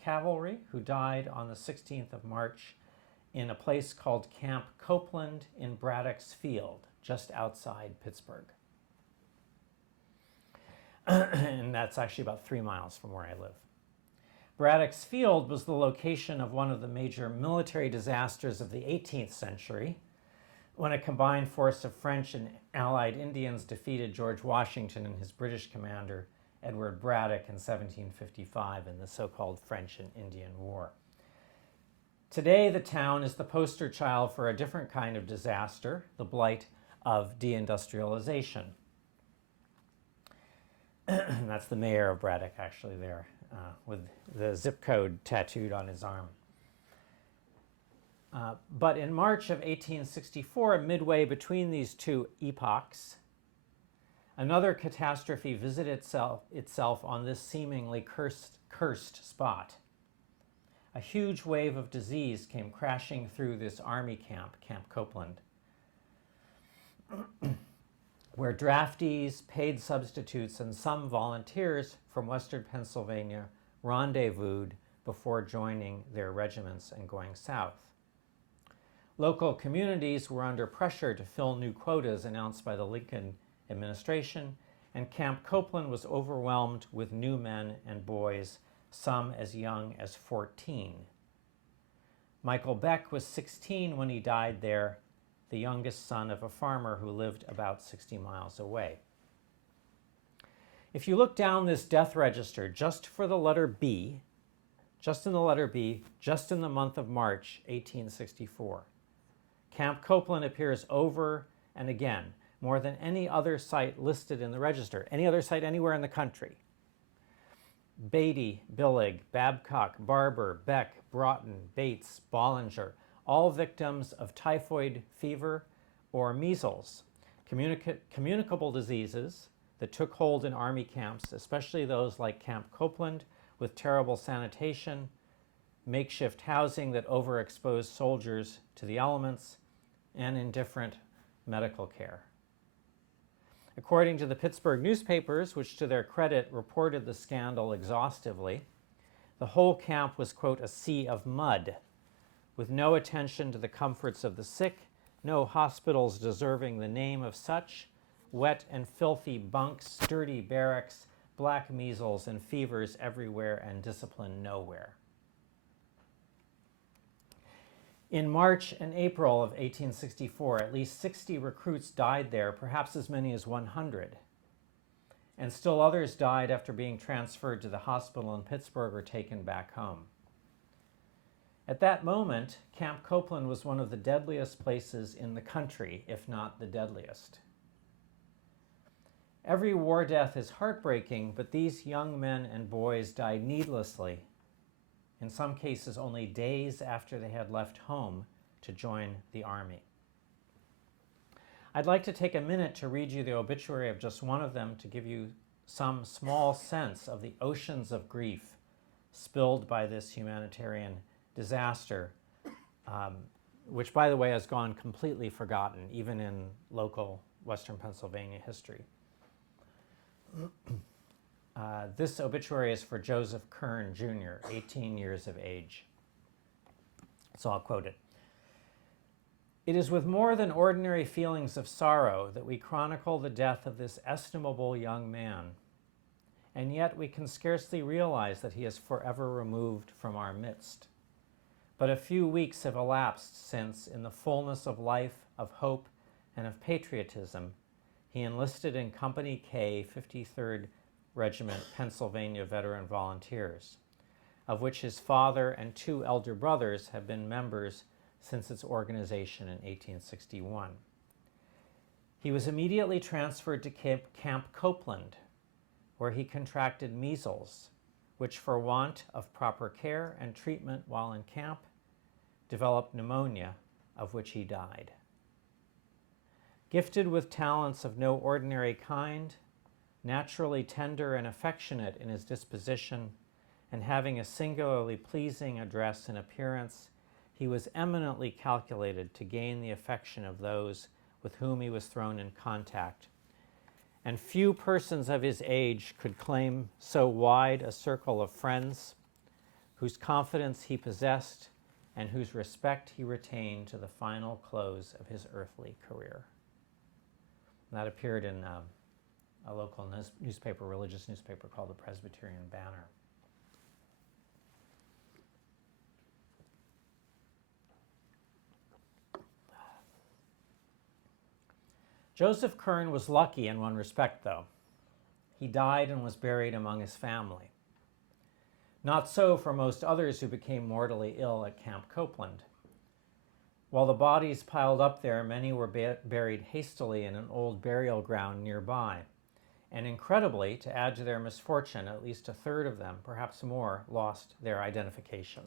Cavalry, who died on the 16th of March in a place called Camp Copeland in Braddock's Field, just outside Pittsburgh. And that's actually about 3 miles from where I live. Braddock's Field was the location of one of the major military disasters of the 18th century, when a combined force of French and Allied Indians defeated George Washington and his British commander, Edward Braddock, in 1755 in the so-called French and Indian War. Today, the town is the poster child for a different kind of disaster, the blight of deindustrialization. That's the mayor of Braddock, actually, there, with the zip code tattooed on his arm. But in March of 1864, midway between these two epochs, another catastrophe visited itself on this seemingly cursed spot. A huge wave of disease came crashing through this army camp, Camp Copeland, where draftees, paid substitutes, and some volunteers from western Pennsylvania rendezvoused before joining their regiments and going south. Local communities were under pressure to fill new quotas announced by the Lincoln administration, and Camp Copeland was overwhelmed with new men and boys, some as young as 14. Michael Beck was 16 when he died there, the youngest son of a farmer who lived about 60 miles away. If you look down this death register just for the letter B, just in the letter B, just in the month of March 1864, Camp Copeland appears over and again, more than any other site listed in the register, any other site anywhere in the country. Beatty, Billig, Babcock, Barber, Beck, Broughton, Bates, Bollinger, all victims of typhoid fever or measles, communicable diseases that took hold in army camps, especially those like Camp Copeland, with terrible sanitation, makeshift housing that overexposed soldiers to the elements, and indifferent medical care. According to the Pittsburgh newspapers, which to their credit reported the scandal exhaustively, the whole camp was, quote, a sea of mud, with no attention to the comforts of the sick, no hospitals deserving the name of such, wet and filthy bunks, dirty barracks, black measles and fevers everywhere, and discipline nowhere. In March and April of 1864, at least 60 recruits died there, perhaps as many as 100. And still others died after being transferred to the hospital in Pittsburgh or taken back home. At that moment, Camp Copeland was one of the deadliest places in the country, if not the deadliest. Every war death is heartbreaking, but these young men and boys died needlessly, in some cases only days after they had left home to join the army. I'd like to take a minute to read you the obituary of just one of them to give you some small sense of the oceans of grief spilled by this humanitarian disaster, which, by the way, has gone completely forgotten, even in local Western Pennsylvania history. This obituary is for Joseph Kern, Jr., 18 years of age. So I'll quote it. It is with more than ordinary feelings of sorrow that we chronicle the death of this estimable young man, and yet we can scarcely realize that he is forever removed from our midst. But a few weeks have elapsed since, in the fullness of life, of hope, and of patriotism, he enlisted in Company K, 53rd Regiment Pennsylvania Veteran Volunteers, of which his father and 2 elder brothers have been members since its organization in 1861. He was immediately transferred to Camp Copeland, where he contracted measles, which for want of proper care and treatment while in camp, developed pneumonia, of which he died. Gifted with talents of no ordinary kind, naturally tender and affectionate in his disposition, and having a singularly pleasing address and appearance, he was eminently calculated to gain the affection of those with whom he was thrown in contact, and few persons of his age could claim so wide a circle of friends, whose confidence he possessed and whose respect he retained to the final close of his earthly career. And that appeared in a local newspaper, religious newspaper called the Presbyterian Banner. Joseph Kern was lucky in one respect, though. He died and was buried among his family. Not so for most others who became mortally ill at Camp Copeland. While the bodies piled up there, many were buried hastily in an old burial ground nearby. And incredibly, to add to their misfortune, at least a third of them, perhaps more, lost their identification.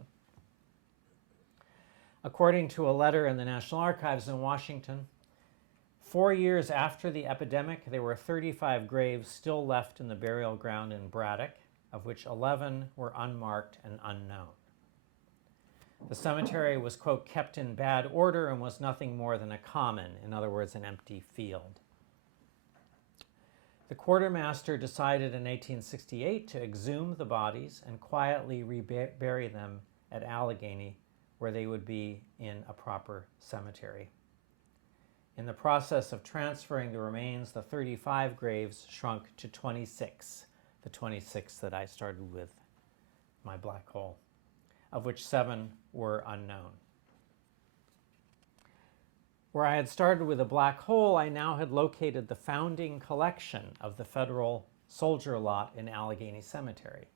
According to a letter in the National Archives in Washington, 4 years after the epidemic, there were 35 graves still left in the burial ground in Braddock, of which 11 were unmarked and unknown. The cemetery was, quote, kept in bad order and was nothing more than a common, in other words, an empty field. The quartermaster decided in 1868 to exhume the bodies and quietly rebury them at Allegheny, where they would be in a proper cemetery. In the process of transferring the remains, the 35 graves shrunk to 26, the 26 that I started with, my black hole, of which 7 were unknown. Where I had started with a black hole, I now had located the founding collection of the federal soldier lot in Allegheny Cemetery.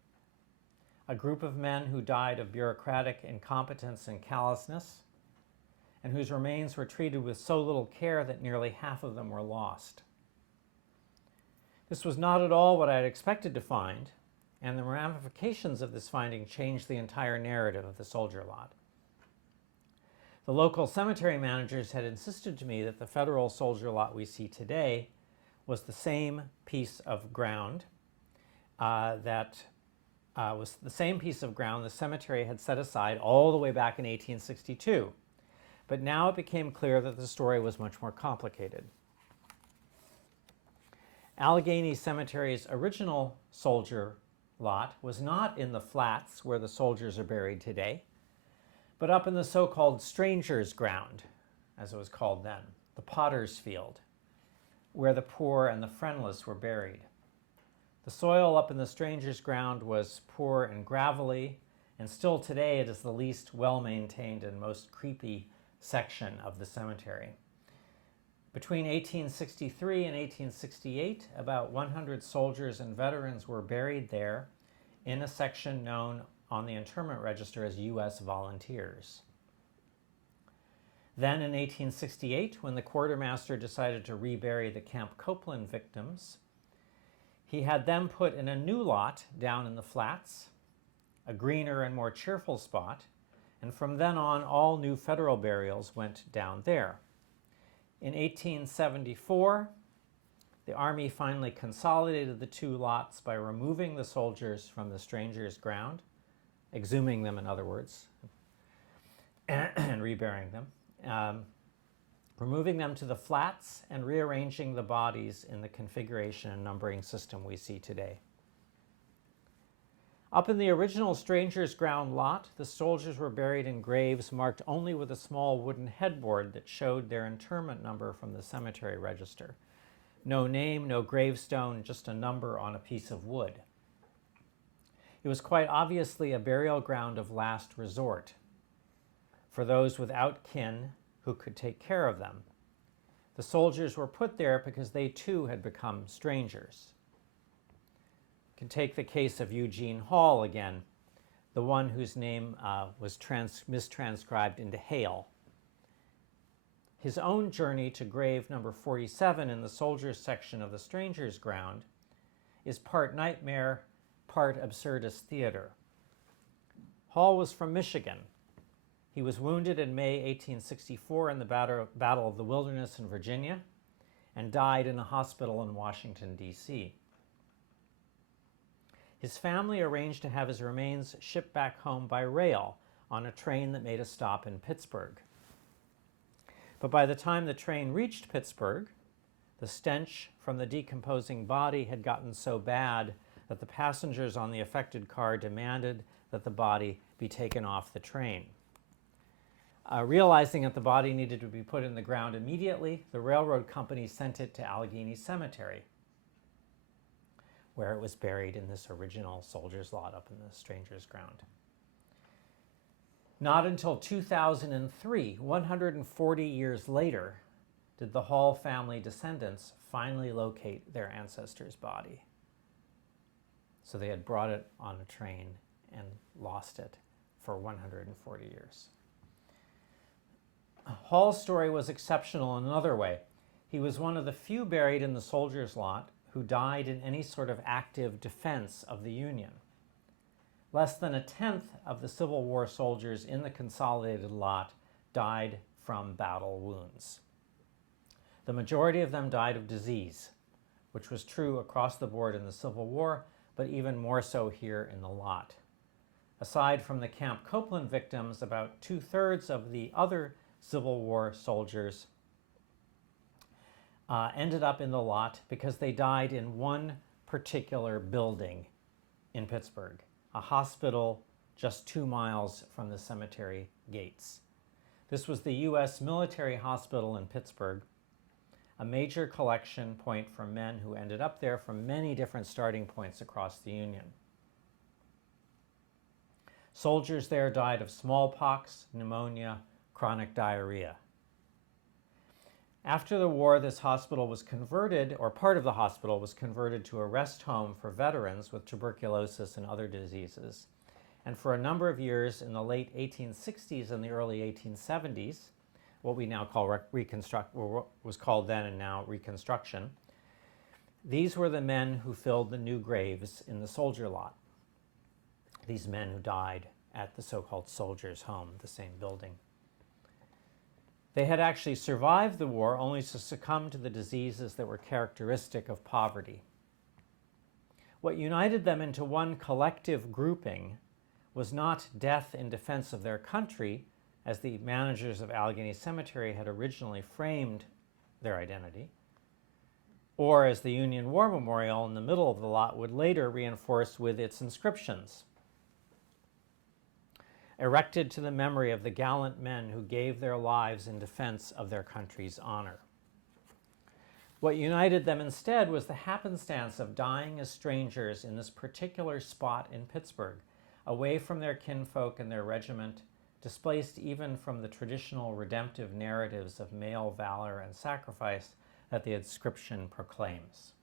A group of men who died of bureaucratic incompetence and callousness, and whose remains were treated with so little care that nearly half of them were lost. This was not at all what I had expected to find, and the ramifications of this finding changed the entire narrative of the soldier lot. The local cemetery managers had insisted to me that the federal soldier lot we see today was the same piece of ground the cemetery had set aside all the way back in 1862. But now it became clear that the story was much more complicated. Allegheny Cemetery's original soldier lot was not in the flats where the soldiers are buried today, but up in the so-called Strangers' Ground, as it was called then, the Potter's Field, where the poor and the friendless were buried. The soil up in the Strangers' Ground was poor and gravelly, and still today it is the least well-maintained and most creepy section of the cemetery. Between 1863 and 1868, about 100 soldiers and veterans were buried there in a section known on the Internment Register as U.S. Volunteers. Then in 1868, when the quartermaster decided to rebury the Camp Copeland victims, he had them put in a new lot down in the flats, a greener and more cheerful spot, and from then on, all new federal burials went down there. In 1874, the Army finally consolidated the 2 lots by removing the soldiers from the Strangers' Ground, exhuming them, in other words, and reburying them, removing them to the flats and rearranging the bodies in the configuration and numbering system we see today. Up in the original Strangers' Ground lot, the soldiers were buried in graves marked only with a small wooden headboard that showed their interment number from the cemetery register. No name, no gravestone, just a number on a piece of wood. It was quite obviously a burial ground of last resort for those without kin who could take care of them. The soldiers were put there because they too had become strangers. You can take the case of Eugene Hall again, the one whose name was mistranscribed into Hale. His own journey to grave number 47 in the soldiers section of the Stranger's Ground is part nightmare, part absurdist theater. Hall was from Michigan. He was wounded in May 1864 in the Battle of the Wilderness in Virginia and died in a hospital in Washington, D.C. His family arranged to have his remains shipped back home by rail on a train that made a stop in Pittsburgh. But by the time the train reached Pittsburgh, the stench from the decomposing body had gotten so bad that the passengers on the affected car demanded that the body be taken off the train. Realizing that the body needed to be put in the ground immediately, the railroad company sent it to Allegheny Cemetery, where it was buried in this original soldier's lot up in the Stranger's Ground. Not until 2003, 140 years later, did the Hall family descendants finally locate their ancestor's body. So they had brought it on a train and lost it for 140 years. Hall's story was exceptional in another way. He was one of the few buried in the soldier's lot who died in any sort of active defense of the Union. Less than a tenth of the Civil War soldiers in the consolidated lot died from battle wounds. The majority of them died of disease, which was true across the board in the Civil War, but even more so here in the lot. Aside from the Camp Copeland victims, about 2/3 of the other Civil War soldiers ended up in the lot because they died in one particular building in Pittsburgh, a hospital just 2 miles from the cemetery gates. This was the U.S. Military Hospital in Pittsburgh, a major collection point for men who ended up there from many different starting points across the Union. Soldiers there died of smallpox, pneumonia, chronic diarrhea. After the war, this hospital was converted, or part of the hospital was converted to a rest home for veterans with tuberculosis and other diseases. And for a number of years in the late 1860s and the early 1870s, what we now call what was called then and now Reconstruction, these were the men who filled the new graves in the soldier lot. These men who died at the so-called soldiers' home, the same building. They had actually survived the war only to succumb to the diseases that were characteristic of poverty. What united them into one collective grouping was not death in defense of their country, as the managers of Allegheny Cemetery had originally framed their identity, or as the Union War Memorial in the middle of the lot would later reinforce with its inscriptions, erected to the memory of the gallant men who gave their lives in defense of their country's honor. What united them instead was the happenstance of dying as strangers in this particular spot in Pittsburgh, away from their kinfolk and their regiment, displaced even from the traditional redemptive narratives of male valor and sacrifice that the inscription proclaims.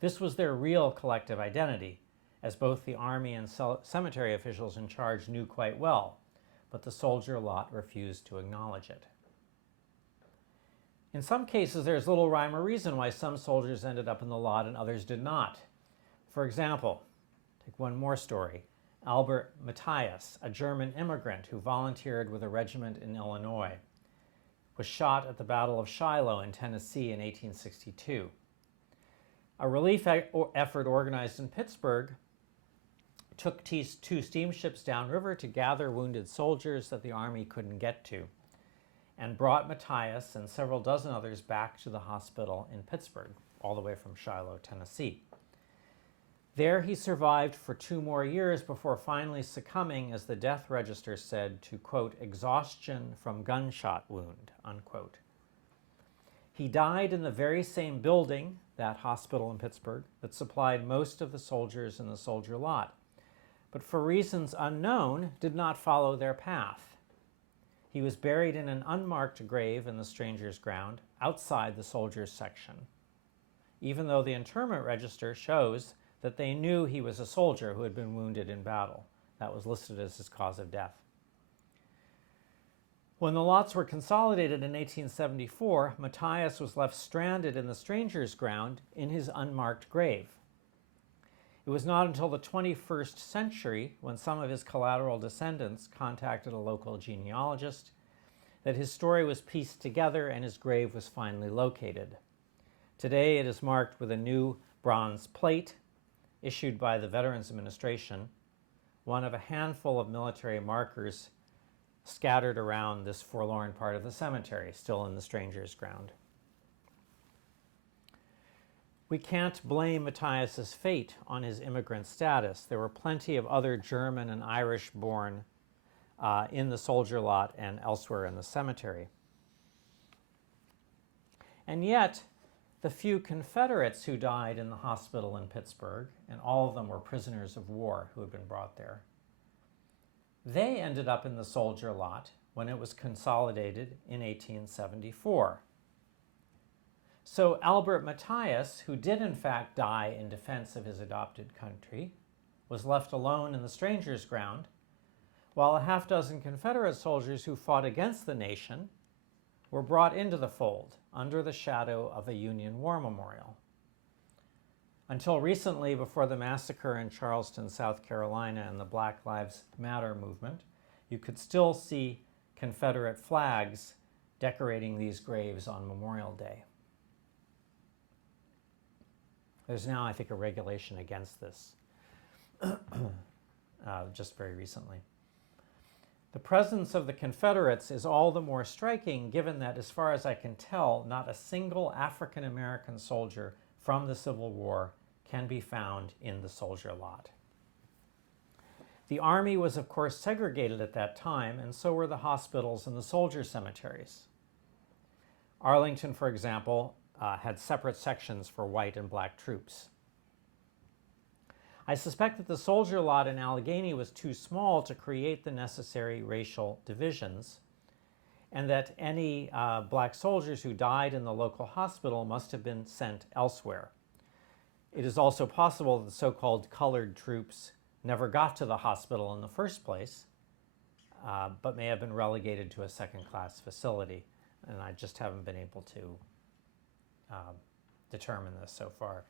This was their real collective identity, as both the Army and cemetery officials in charge knew quite well, but the soldier lot refused to acknowledge it. In some cases, there's little rhyme or reason why some soldiers ended up in the lot and others did not. For example, take one more story. Albert Matthias, a German immigrant who volunteered with a regiment in Illinois, was shot at the Battle of Shiloh in Tennessee in 1862. A relief effort organized in Pittsburgh took 2 steamships downriver to gather wounded soldiers that the Army couldn't get to, and brought Matthias and several dozen others back to the hospital in Pittsburgh, all the way from Shiloh, Tennessee. There he survived for 2 more years before finally succumbing, as the death register said, to, quote, exhaustion from gunshot wound, unquote. He died in the very same building, that hospital in Pittsburgh, that supplied most of the soldiers in the soldier lot, but for reasons unknown did not follow their path. He was buried in an unmarked grave in the Stranger's Ground, outside the soldiers' section, even though the Internment Register shows that they knew he was a soldier who had been wounded in battle. That was listed as his cause of death. When the lots were consolidated in 1874, Matthias was left stranded in the stranger's ground in his unmarked grave. It was not until the 21st century, when some of his collateral descendants contacted a local genealogist, that his story was pieced together and his grave was finally located. Today it is marked with a new bronze plate issued by the Veterans Administration, one of a handful of military markers scattered around this forlorn part of the cemetery, still in the stranger's ground. We can't blame Matthias's fate on his immigrant status. There were plenty of other German and Irish-born in the soldier lot and elsewhere in the cemetery. And yet, the few Confederates who died in the hospital in Pittsburgh, and all of them were prisoners of war who had been brought there, they ended up in the soldier lot when it was consolidated in 1874. So Albert Matthias, who did in fact die in defense of his adopted country, was left alone in the stranger's ground, while a half dozen Confederate soldiers who fought against the nation were brought into the fold under the shadow of a Union War Memorial. Until recently, before the massacre in Charleston, South Carolina, and the Black Lives Matter movement, you could still see Confederate flags decorating these graves on Memorial Day. There's now, I think, a regulation against this, just very recently. The presence of the Confederates is all the more striking given that, as far as I can tell, not a single African American soldier from the Civil War can be found in the soldier lot. The Army was, of course, segregated at that time, and so were the hospitals and the soldier cemeteries. Arlington, for example, had separate sections for white and black troops. I suspect that the soldier lot in Allegheny was too small to create the necessary racial divisions, and that any black soldiers who died in the local hospital must have been sent elsewhere. It is also possible that the so-called colored troops never got to the hospital in the first place, but may have been relegated to a second-class facility, and I just haven't been able to determine this so far.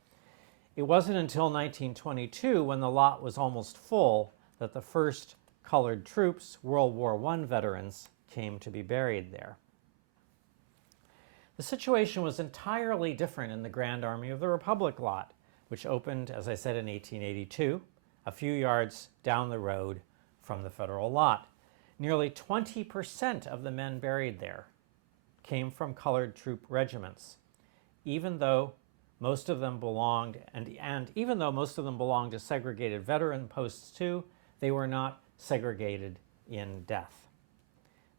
It wasn't until 1922, when the lot was almost full, that the first colored troops, World War I veterans, came to be buried there. The situation was entirely different in the Grand Army of the Republic lot, which opened, as I said, in 1882, a few yards down the road from the federal lot. Nearly 20% of the men buried there came from colored troop regiments, even though most of them belonged, and even though most of them belonged to segregated veteran posts too, they were not segregated in death.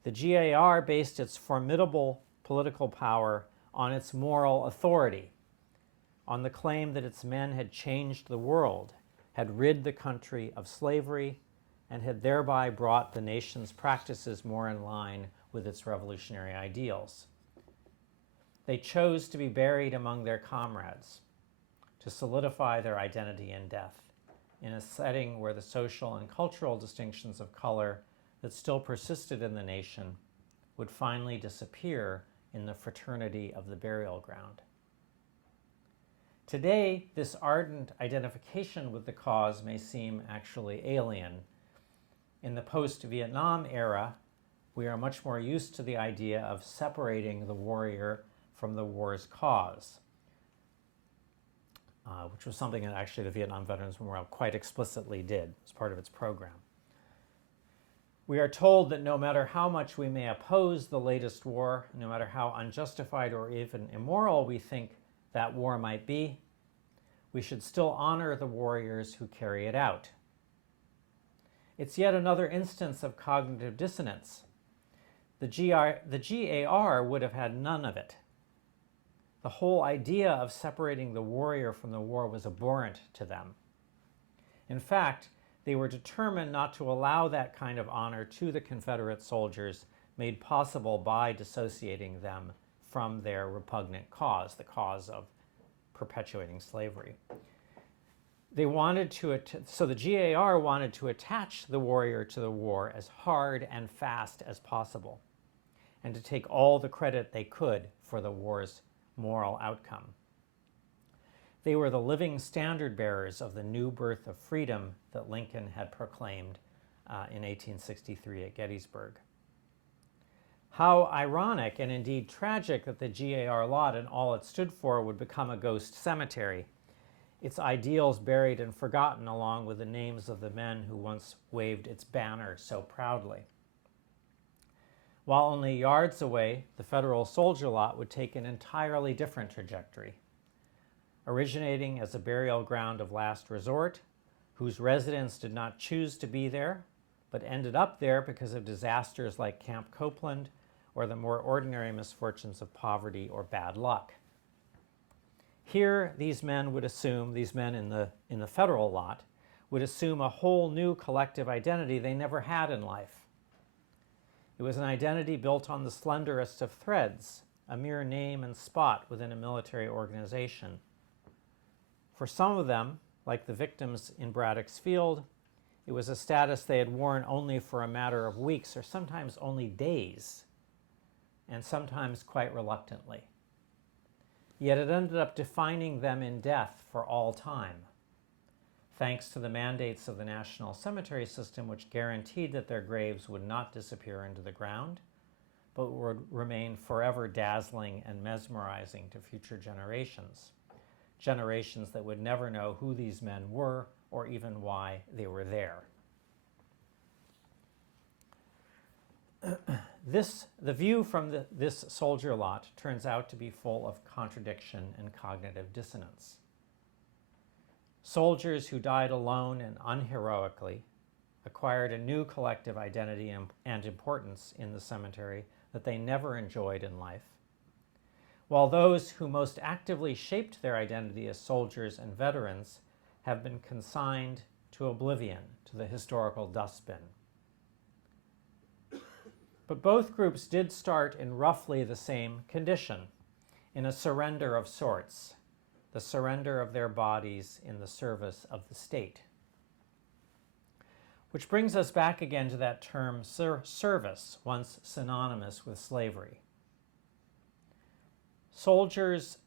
The GAR based its formidable political power on its moral authority, on the claim that its men had changed the world, had rid the country of slavery, and had thereby brought the nation's practices more in line with its revolutionary ideals. They chose to be buried among their comrades, to solidify their identity in death, in a setting where the social and cultural distinctions of color that still persisted in the nation would finally disappear in the fraternity of the burial ground. Today, this ardent identification with the cause may seem actually alien. In the post-Vietnam era, we are much more used to the idea of separating the warrior from the war's cause, which was something that actually the Vietnam Veterans Memorial quite explicitly did as part of its program. We are told that no matter how much we may oppose the latest war, no matter how unjustified or even immoral we think that war might be, we should still honor the warriors who carry it out. It's yet another instance of cognitive dissonance. The GAR would have had none of it. The whole idea of separating the warrior from the war was abhorrent to them. In fact, they were determined not to allow that kind of honor to the Confederate soldiers made possible by dissociating them from their repugnant cause, the cause of perpetuating slavery. They wanted to, so the GAR wanted to attach the warrior to the war as hard and fast as possible, and to take all the credit they could for the war's moral outcome. They were the living standard bearers of the new birth of freedom that Lincoln had proclaimed in 1863 at Gettysburg. How ironic and indeed tragic that the GAR lot and all it stood for would become a ghost cemetery, its ideals buried and forgotten along with the names of the men who once waved its banner so proudly. While only yards away, the Federal soldier lot would take an entirely different trajectory. Originating as a burial ground of last resort, whose residents did not choose to be there, but ended up there because of disasters like Camp Copeland or the more ordinary misfortunes of poverty or bad luck. Here, these men would assume, these men in the Federal lot, would assume a whole new collective identity they never had in life. It was an identity built on the slenderest of threads, a mere name and spot within a military organization. For some of them, like the victims in Braddock's Field, it was a status they had worn only for a matter of weeks or sometimes only days, and sometimes quite reluctantly. Yet it ended up defining them in death for all time, thanks to the mandates of the National Cemetery System, which guaranteed that their graves would not disappear into the ground, but would remain forever dazzling and mesmerizing to future generations, generations that would never know who these men were or even why they were there. The view from this soldier lot turns out to be full of contradiction and cognitive dissonance. Soldiers who died alone and unheroically acquired a new collective identity and importance in the cemetery that they never enjoyed in life, while those who most actively shaped their identity as soldiers and veterans have been consigned to oblivion, to the historical dustbin. But both groups did start in roughly the same condition, in a surrender of sorts, the surrender of their bodies in the service of the state. Which brings us back again to that term service, once synonymous with slavery. Soldiers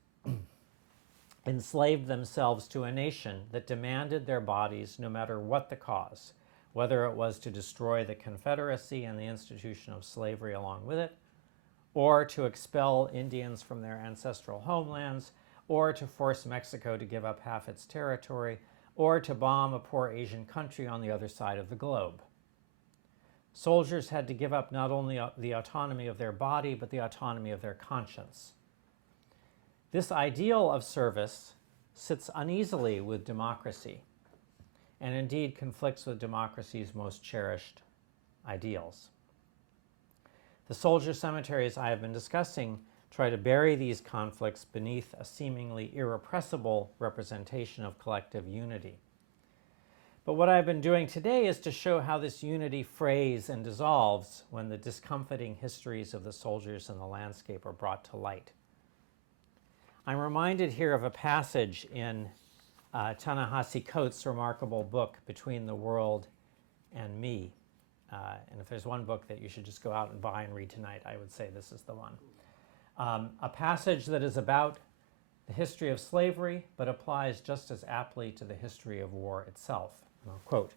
enslaved themselves to a nation that demanded their bodies no matter what the cause, whether it was to destroy the Confederacy and the institution of slavery along with it, or to expel Indians from their ancestral homelands, or to force Mexico to give up half its territory, or to bomb a poor Asian country on the other side of the globe. Soldiers had to give up not only the autonomy of their body, but the autonomy of their conscience. This ideal of service sits uneasily with democracy, and indeed conflicts with democracy's most cherished ideals. The soldier cemeteries I have been discussing try to bury these conflicts beneath a seemingly irrepressible representation of collective unity. But what I've been doing today is to show how this unity frays and dissolves when the discomfiting histories of the soldiers and the landscape are brought to light. I'm reminded here of a passage in Ta-Nehisi Coates' remarkable book, Between the World and Me. And if there's one book that you should just go out and buy and read tonight, I would say this is the one. A passage that is about the history of slavery, but applies just as aptly to the history of war itself. And I'll quote.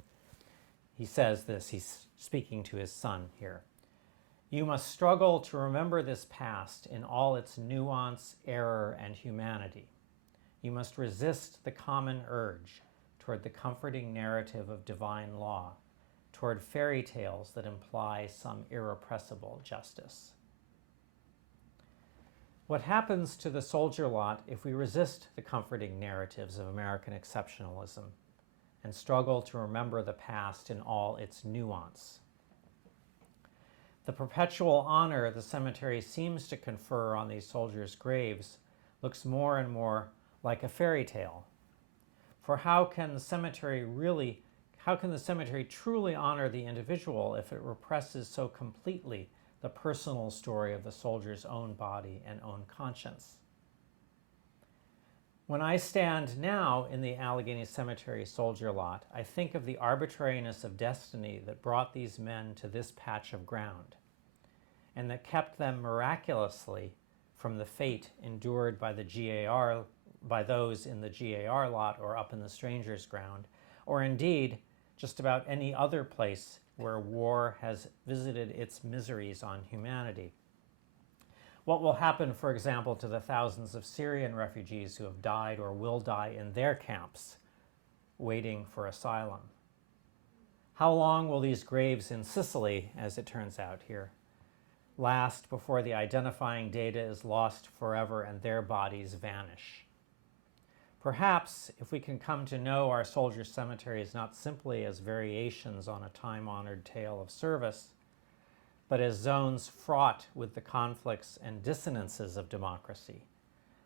He says this, he's speaking to his son here. "You must struggle to remember this past in all its nuance, error, and humanity. You must resist the common urge toward the comforting narrative of divine law, toward fairy tales that imply some irrepressible justice." What happens to the soldier lot if we resist the comforting narratives of American exceptionalism and struggle to remember the past in all its nuance? The perpetual honor the cemetery seems to confer on these soldiers' graves looks more and more like a fairy tale. For how can the cemetery truly honor the individual if it represses so completely the personal story of the soldier's own body and own conscience? When I stand now in the Allegheny Cemetery soldier lot, I think of the arbitrariness of destiny that brought these men to this patch of ground, and that kept them miraculously from the fate endured by the GAR, by those in the GAR lot or up in the stranger's ground, or indeed just about any other place where war has visited its miseries on humanity. What will happen, for example, to the thousands of Syrian refugees who have died or will die in their camps, waiting for asylum? How long will these graves in Sicily, as it turns out here, last before the identifying data is lost forever and their bodies vanish? Perhaps, if we can come to know our soldiers' cemeteries not simply as variations on a time-honored tale of service, but as zones fraught with the conflicts and dissonances of democracy,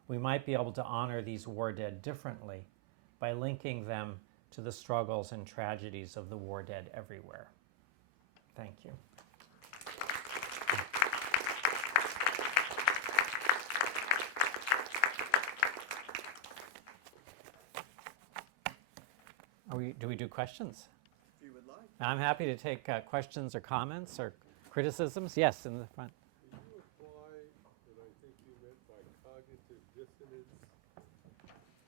we might be able to honor these war dead differently by linking them to the struggles and tragedies of the war dead everywhere. Thank you. Do we do questions? If you would like. I'm happy to take questions or comments or criticisms. Yes, in the front. Can you apply what I think you meant by cognitive dissonance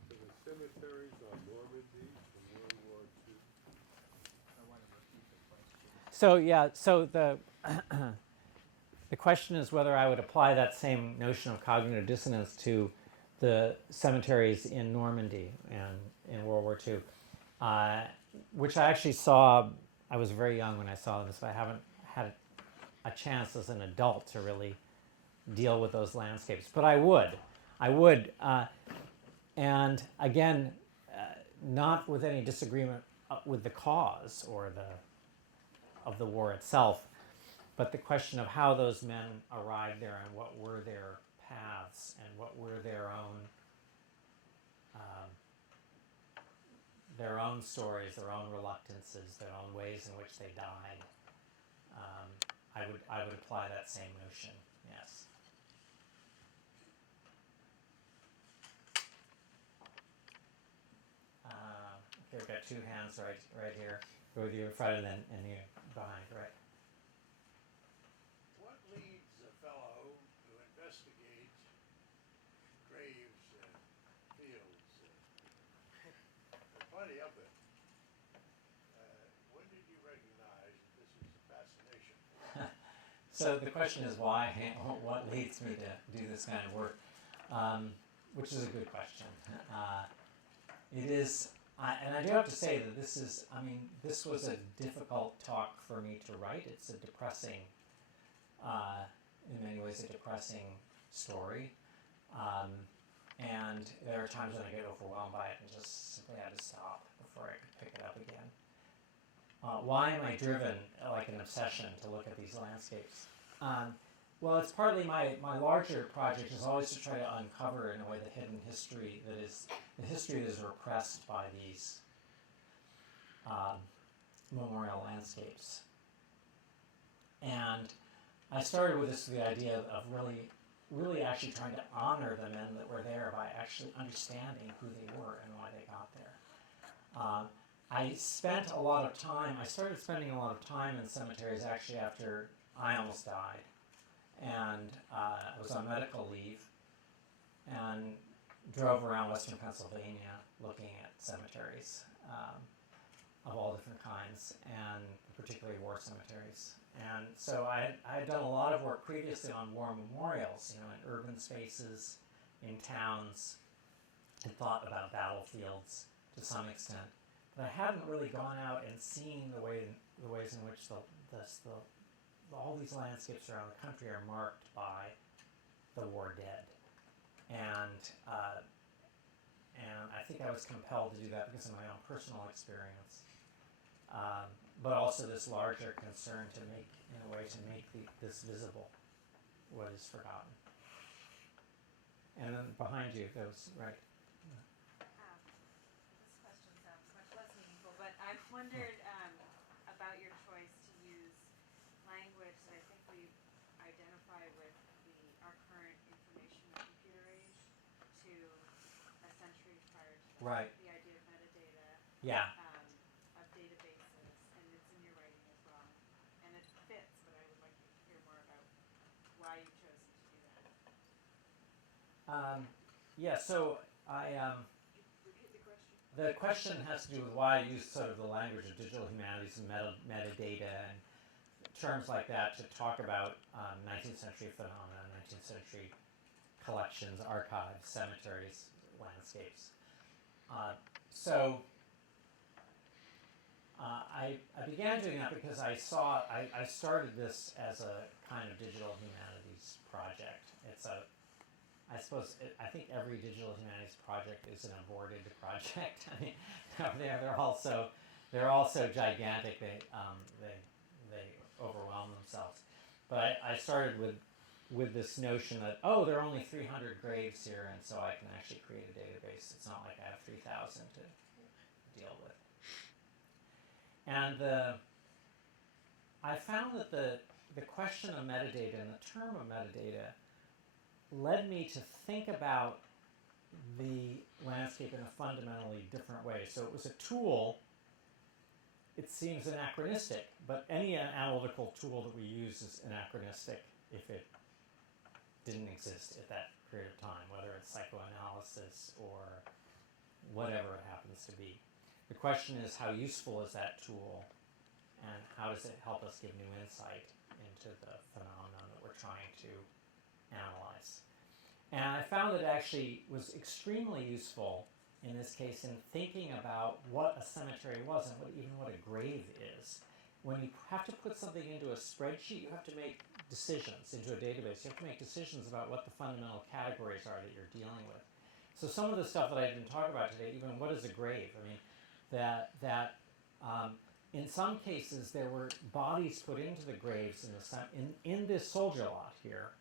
to the cemeteries on Normandy in World War II? I want to repeat the question. So yeah, so the question is whether I would apply that same notion of cognitive dissonance to the cemeteries in Normandy and in World War II, which I actually saw. I was very young when I saw this, but I haven't had a chance as an adult to really deal with those landscapes. But I would, and again, not with any disagreement with the cause or of the war itself, but the question of how those men arrived there and what were their paths and what were their own stories, their own reluctances, their own ways in which they died. I would apply that same notion. Yes. Okay, we've got two hands right here. Go with you in front and then you behind, right? What leads a fellow to investigate graves and fields? There are plenty of them. When did you recognize that this is a fascination? So the question is why? What leads me to do this kind of work? Which is a good question. It is, and I do have to say that this was a difficult talk for me to write. It's a depressing, in many ways, a depressing story. And there are times when I get overwhelmed by it and just simply had to stop before I could pick it up again. Why am I driven, like an obsession, to look at these landscapes? Well, it's partly my larger project is always to try to uncover, in a way, the hidden history that is repressed by these memorial landscapes. And I started with the idea of really actually trying to honor the men that were there by actually understanding who they were and why they got there. I started spending a lot of time in cemeteries actually after I almost died. And I was on medical leave and drove around Western Pennsylvania looking at cemeteries of all different kinds, and particularly war cemeteries. And so I had done a lot of work previously on war memorials, in urban spaces, in towns, and thought about battlefields to some extent. But I hadn't really gone out and seen the ways in which all these landscapes around the country are marked by the war dead. And I think I was compelled to do that because of my own personal experience. But also this larger concern to make this visible, what is forgotten. And then behind you, that was right. This question sounds much less meaningful, but I wondered about your choice to use language that I think we identify with our current information and computer age to a century Right. the idea of metadata, Yeah. of databases, and it's in your writing as well. And it fits, but I would like to hear more about why you've chosen to do that. Yeah. So I. Repeat the question. The question has to do with why I use sort of the language of digital humanities and metadata and terms like that to talk about 19th century phenomena, 19th century collections, archives, cemeteries, landscapes. I began doing that because I started this as a kind of digital humanities project. I think every digital humanities project is an aborted project. I mean, they're also gigantic. They overwhelm themselves. But I started with this notion that there are only 300 graves here, and so I can actually create a database. It's not like I have 3,000 to deal with. And I found that the question of metadata and the term of metadata led me to think about the landscape in a fundamentally different way. So it was a tool. It seems anachronistic, but any analytical tool that we use is anachronistic if it didn't exist at that period of time, whether it's psychoanalysis or whatever it happens to be. The question is, how useful is that tool, and how does it help us give new insight into the phenomenon that we're trying to analyze? And I found it actually was extremely useful in this case in thinking about what a cemetery was and what a grave is. When you have to put something into a spreadsheet, you have to make decisions into a database. You have to make decisions about what the fundamental categories are that you're dealing with. So some of the stuff that I didn't talk about today, even what is a grave? I mean, that in some cases there were bodies put into the graves in this soldier lot here,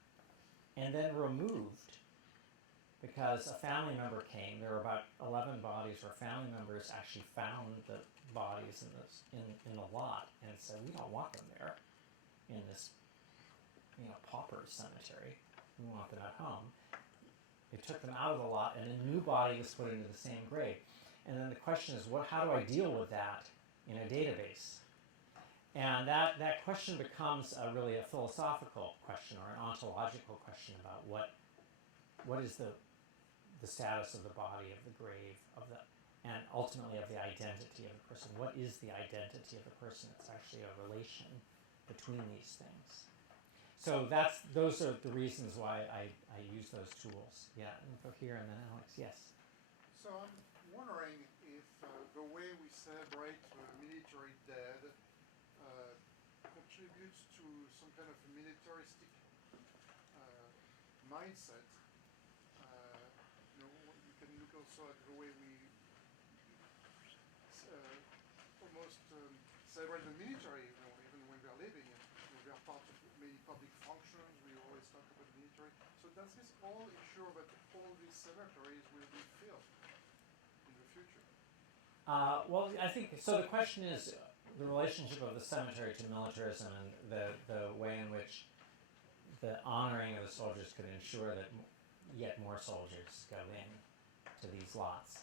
and then removed because a family member came. There were about 11 bodies where family members actually found the bodies in the lot and said, we don't want them there in this pauper cemetery. We want them at home. They took them out of the lot, and a new body was put into the same grave. And then the question is, how do I deal with that in a database? And that question becomes really a philosophical question or an ontological question about what is the status of the body, of the grave, and ultimately of the identity of the person. What is the identity of the person? It's actually a relation between these things. So those are the reasons why I use those tools. Yeah, and go here and then Alex. Yes. So I'm wondering if the way we celebrate military dead contributes to some kind of a militaristic mindset. You can look also at the way we almost celebrate the military, even when we are living. And we are part of many public functions. We always talk about the military. So does this all ensure that all these cemeteries will be filled in the future? Well, I think so. The question is the relationship of the cemetery to militarism and the way in which the honoring of the soldiers could ensure that yet more soldiers go in to these lots.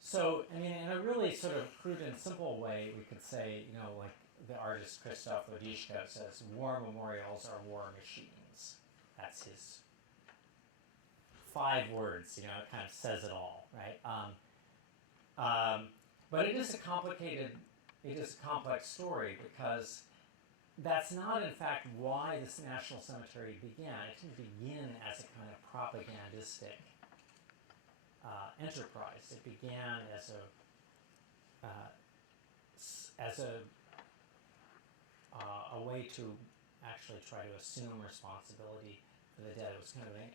So, I mean, in a really sort of crude and simple way, we could say, like the artist Krzysztof Wodishko says, war memorials are war machines. That's his 5 words, it kind of says it all, right? But it is a complex story because that's not, in fact, why this National Cemetery began. It didn't begin as a kind of propagandistic enterprise. It began as a way to actually try to assume responsibility for the dead. It was kind of an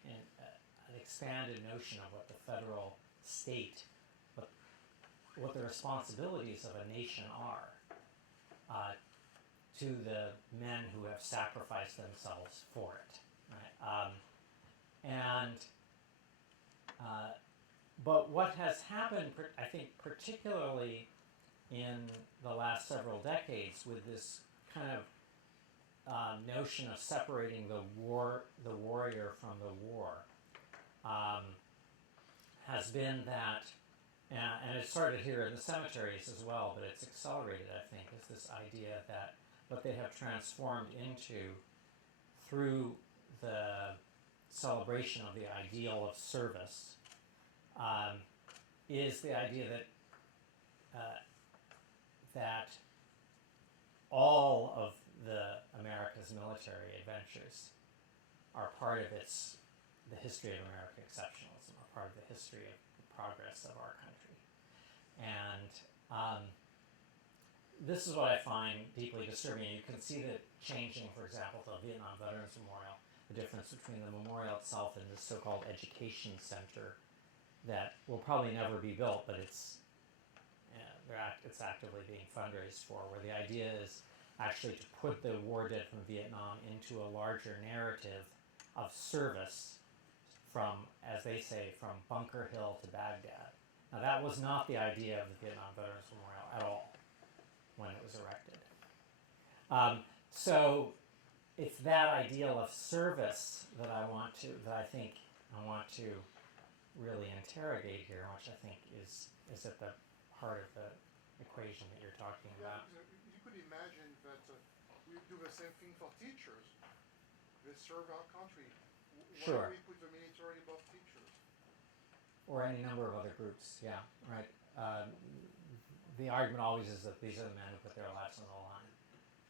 expanded notion of what the federal state, what the responsibilities of a nation are to the men who have sacrificed themselves for it. Right? But what has happened, I think, particularly in the last several decades, with this kind of notion of separating the warrior from the war, has been that, and it started here in the cemeteries as well, but it's accelerated, I think, is this idea that what they have transformed into through the celebration of the ideal of service is the idea that all of the America's military adventures are part of the history of American exceptionalism, are part of the history of the progress of our country. And this is what I find deeply disturbing. You can see that changing, for example, to the Vietnam Veterans Memorial, the difference between the memorial itself and the so-called education center that will probably never be built, but it's actively being fundraised for, where the idea is actually to put the war dead from Vietnam into a larger narrative of service from, as they say, from Bunker Hill to Baghdad. Now that was not the idea of the Vietnam Veterans Memorial at all when it was erected. So it's that ideal of service that I think I want to really interrogate here, which I think is at the heart of the equation that you're talking about. You could imagine that we do the same thing for teachers. They serve our country. Why Sure. do we put the military above teachers? Or any number of other groups, yeah, right. The argument always is that these are the men who put their lives on the line.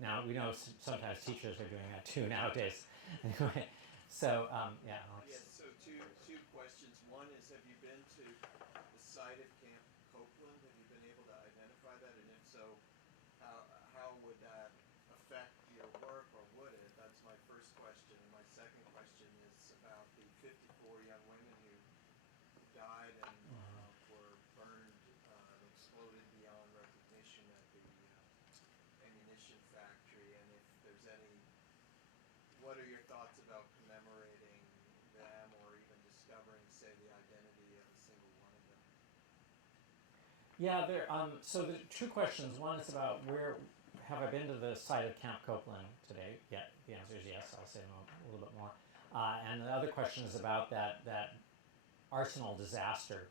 Now, we know sometimes teachers are doing that too nowadays. Anyway, so, yeah, Alex. Yes, so two questions. One is, have you been to the site of Camp Copeland? Have you been able to identify that? And if so, how would that affect your work, or would it? That's my first question. And my second question is about the 54 young women who died and were burned and exploded beyond recognition at the ammunition factory. And if there's any, what are your thoughts about commemorating them, or even discovering, say, the identity of a single one of them? Yeah, so the two questions. One is about where have I been to the site of Camp Copeland today? Yeah, the answer is yes. I'll say a little bit more. And the other question is about that Arsenal disaster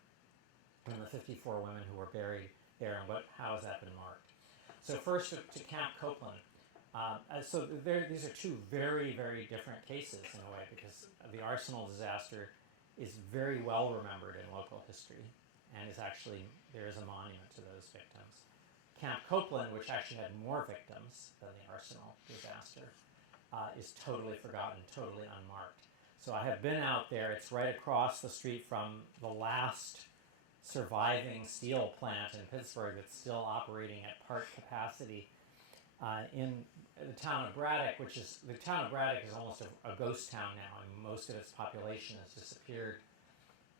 and the 54 women who were buried there, and how has that been marked? So first to Camp Copeland. So these are two very, very different cases in a way, because the Arsenal disaster is very well remembered in local history, and there is a monument to those victims. Camp Copeland, which actually had more victims than the Arsenal disaster, is totally forgotten, totally unmarked. So I have been out there. It's right across the street from the last surviving steel plant in Pittsburgh that's still operating at part capacity. In the town of Braddock, the town of Braddock is almost a ghost town now, and most of its population has disappeared,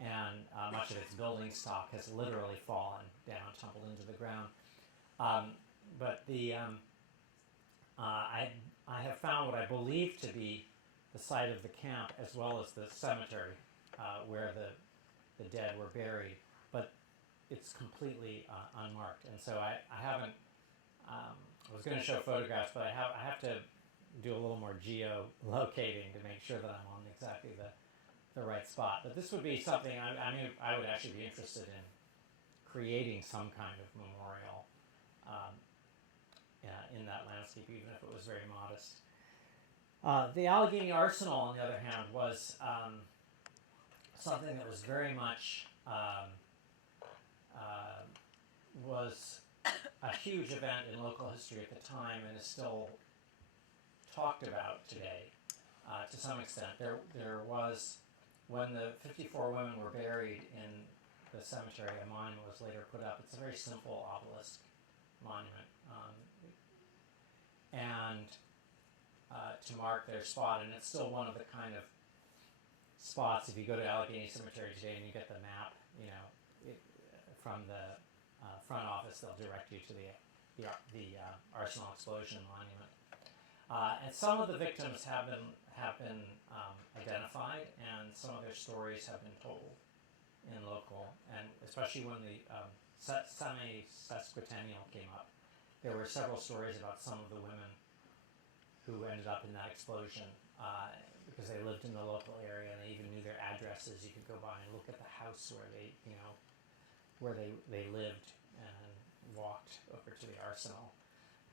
and much of its building stock has literally fallen down, tumbled into the ground. But I have found what I believe to be the site of the camp, as well as the cemetery where the dead were buried, but it's completely unmarked. And so I haven't. I was going to show photographs, but I have to do a little more geo-locating to make sure that I'm on exactly the right spot. But this would be something I would actually be interested in creating some kind of memorial in that landscape, even if it was very modest. The Allegheny Arsenal, on the other hand, was something that was very much was a huge event in local history at the time, and is still talked about today to some extent. There was, when the 54 women were buried in the cemetery, a monument was later put up. It's a very simple obelisk monument, and to mark their spot, and it's still one of the kind of spots. If you go to Allegheny Cemetery today and you get the map, from the front office, they'll direct you to the Arsenal Explosion Monument. And some of the victims have been identified, and some of their stories have been told in local, and especially when the semi-sesquicentennial came up, there were several stories about some of the women who ended up in that explosion. because they lived in the local area and they even knew their addresses. You could go by and look at the house where they lived and walked over to the Arsenal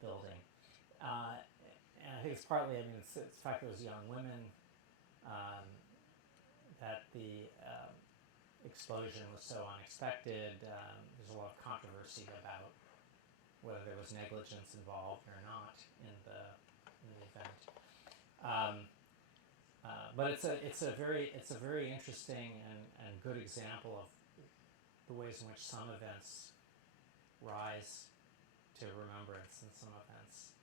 building. And I think it's partly, it's the fact that it was young women, that the explosion was so unexpected. There's a lot of controversy about whether there was negligence involved or not in the event. But it's a very interesting and good example of the ways in which some events rise to remembrance and some events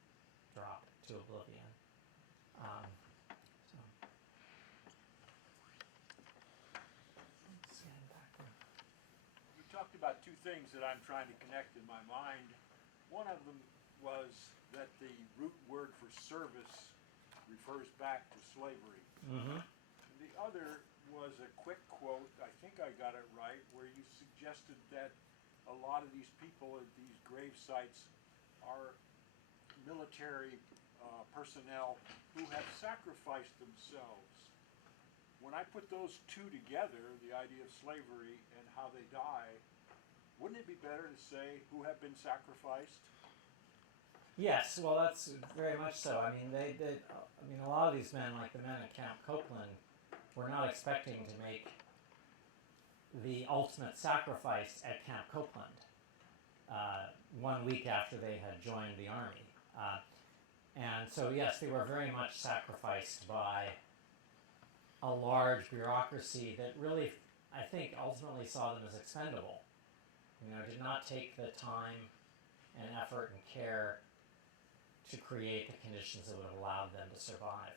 drop to oblivion. You talked about two things that I'm trying to connect in my mind. One of them was that the root word for service refers back to slavery. Mm-hmm. And the other was a quick quote, I think I got it right, where you suggested that a lot of these people at these grave sites are military personnel who have sacrificed themselves. When I put those two together, the idea of slavery and how they die, wouldn't it be better to say who have been sacrificed? Yes, well, that's very much so. I mean, a lot of these men, like the men at Camp Copeland, were not expecting to make the ultimate sacrifice at Camp Copeland 1 week after they had joined the army. And so, yes, they were very much sacrificed by a large bureaucracy that really, I think, ultimately saw them as expendable. Did not take the time and effort and care to create the conditions that would have allowed them to survive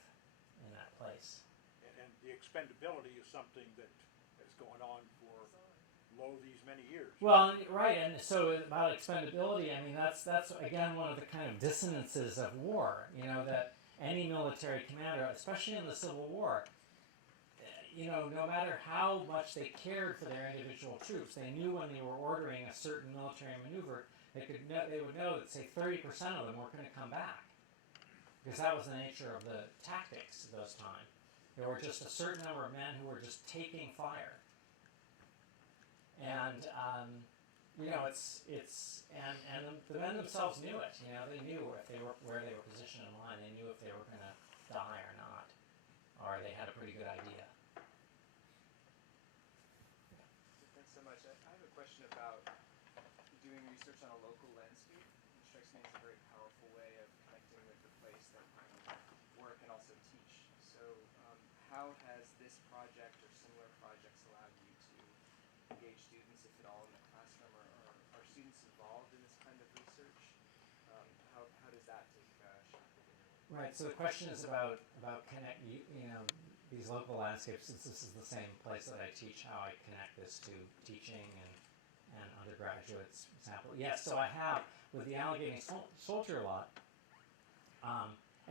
in that place. And the expendability is something that has gone on for these many years. Well, right, and so about expendability, I mean, that's again one of the kind of dissonances of war, that any military commander, especially in the Civil War, no matter how much they cared for their individual troops, they knew when they were ordering a certain military maneuver, they would know that, say, 30% of them weren't going to come back, because that was the nature of the tactics at those times. There were just a certain number of men who were just taking fire. And the men themselves knew it. They knew if they were where they were positioned in line. They knew if they were going to die or not, or they had a pretty good idea. Thanks so much. I have a question about doing research on a local landscape. It strikes me as a very powerful way of connecting with the place that you work and also teach. So, how has this project or similar projects allowed you to engage students, if at all, in the classroom, or are students involved in this kind of research? How does that take shape within your work? Right. So the question is about connect these local landscapes. Since this is the same place that I teach, how I connect this to teaching and undergraduates, for example. Yes. So I have with the Allegheny Soldier Lot.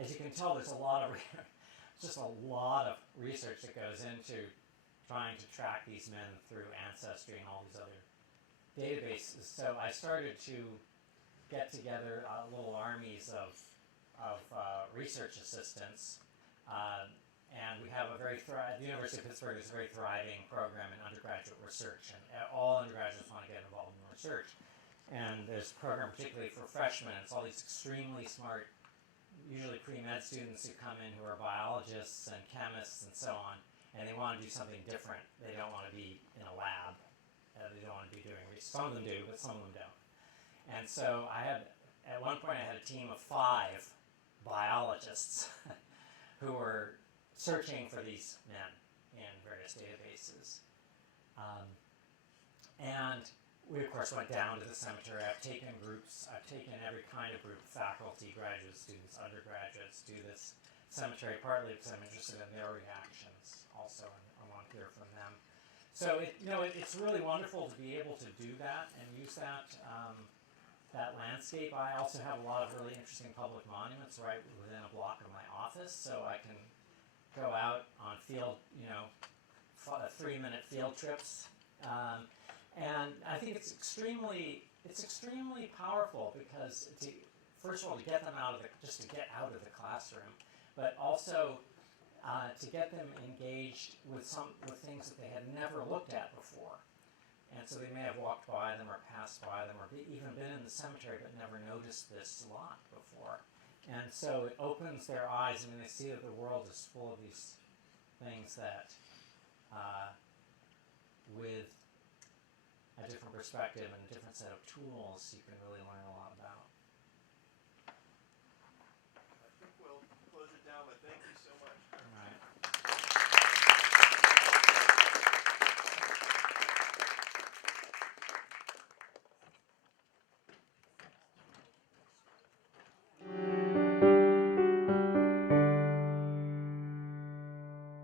As you can tell, there's a lot of research that goes into trying to track these men through Ancestry and all these other databases. So I started to get together little armies of research assistants, and we have the University of Pittsburgh is a very thriving program in undergraduate research, and all undergraduates want to get involved in research. And there's a program particularly for freshmen. It's all these extremely smart, usually pre-med students who come in who are biologists and chemists and so on, and they want to do something different. They don't want to be in a lab. They don't want to be doing research. Some of them do, but some of them don't. And so at one point I had a team of 5 biologists who were searching for these men in various databases. And we, of course, went down to the cemetery. I've taken every kind of group, faculty, graduate students, undergraduates, do this cemetery, partly because I'm interested in their reactions also, and I want to hear from them. So it's really wonderful to be able to do that and use that landscape. I also have a lot of really interesting public monuments right within a block of my office, so I can go out on field, 3-minute field trips. And I think it's extremely powerful because first of all, to get them to get out of the classroom, but also to get them engaged with things that they had never looked at before. And so they may have walked by them or passed by them or even been in the cemetery but never noticed this lot before. And so it opens their eyes. I mean, they see that the world is full of these things that, with a different perspective and a different set of tools, you can really learn a lot about.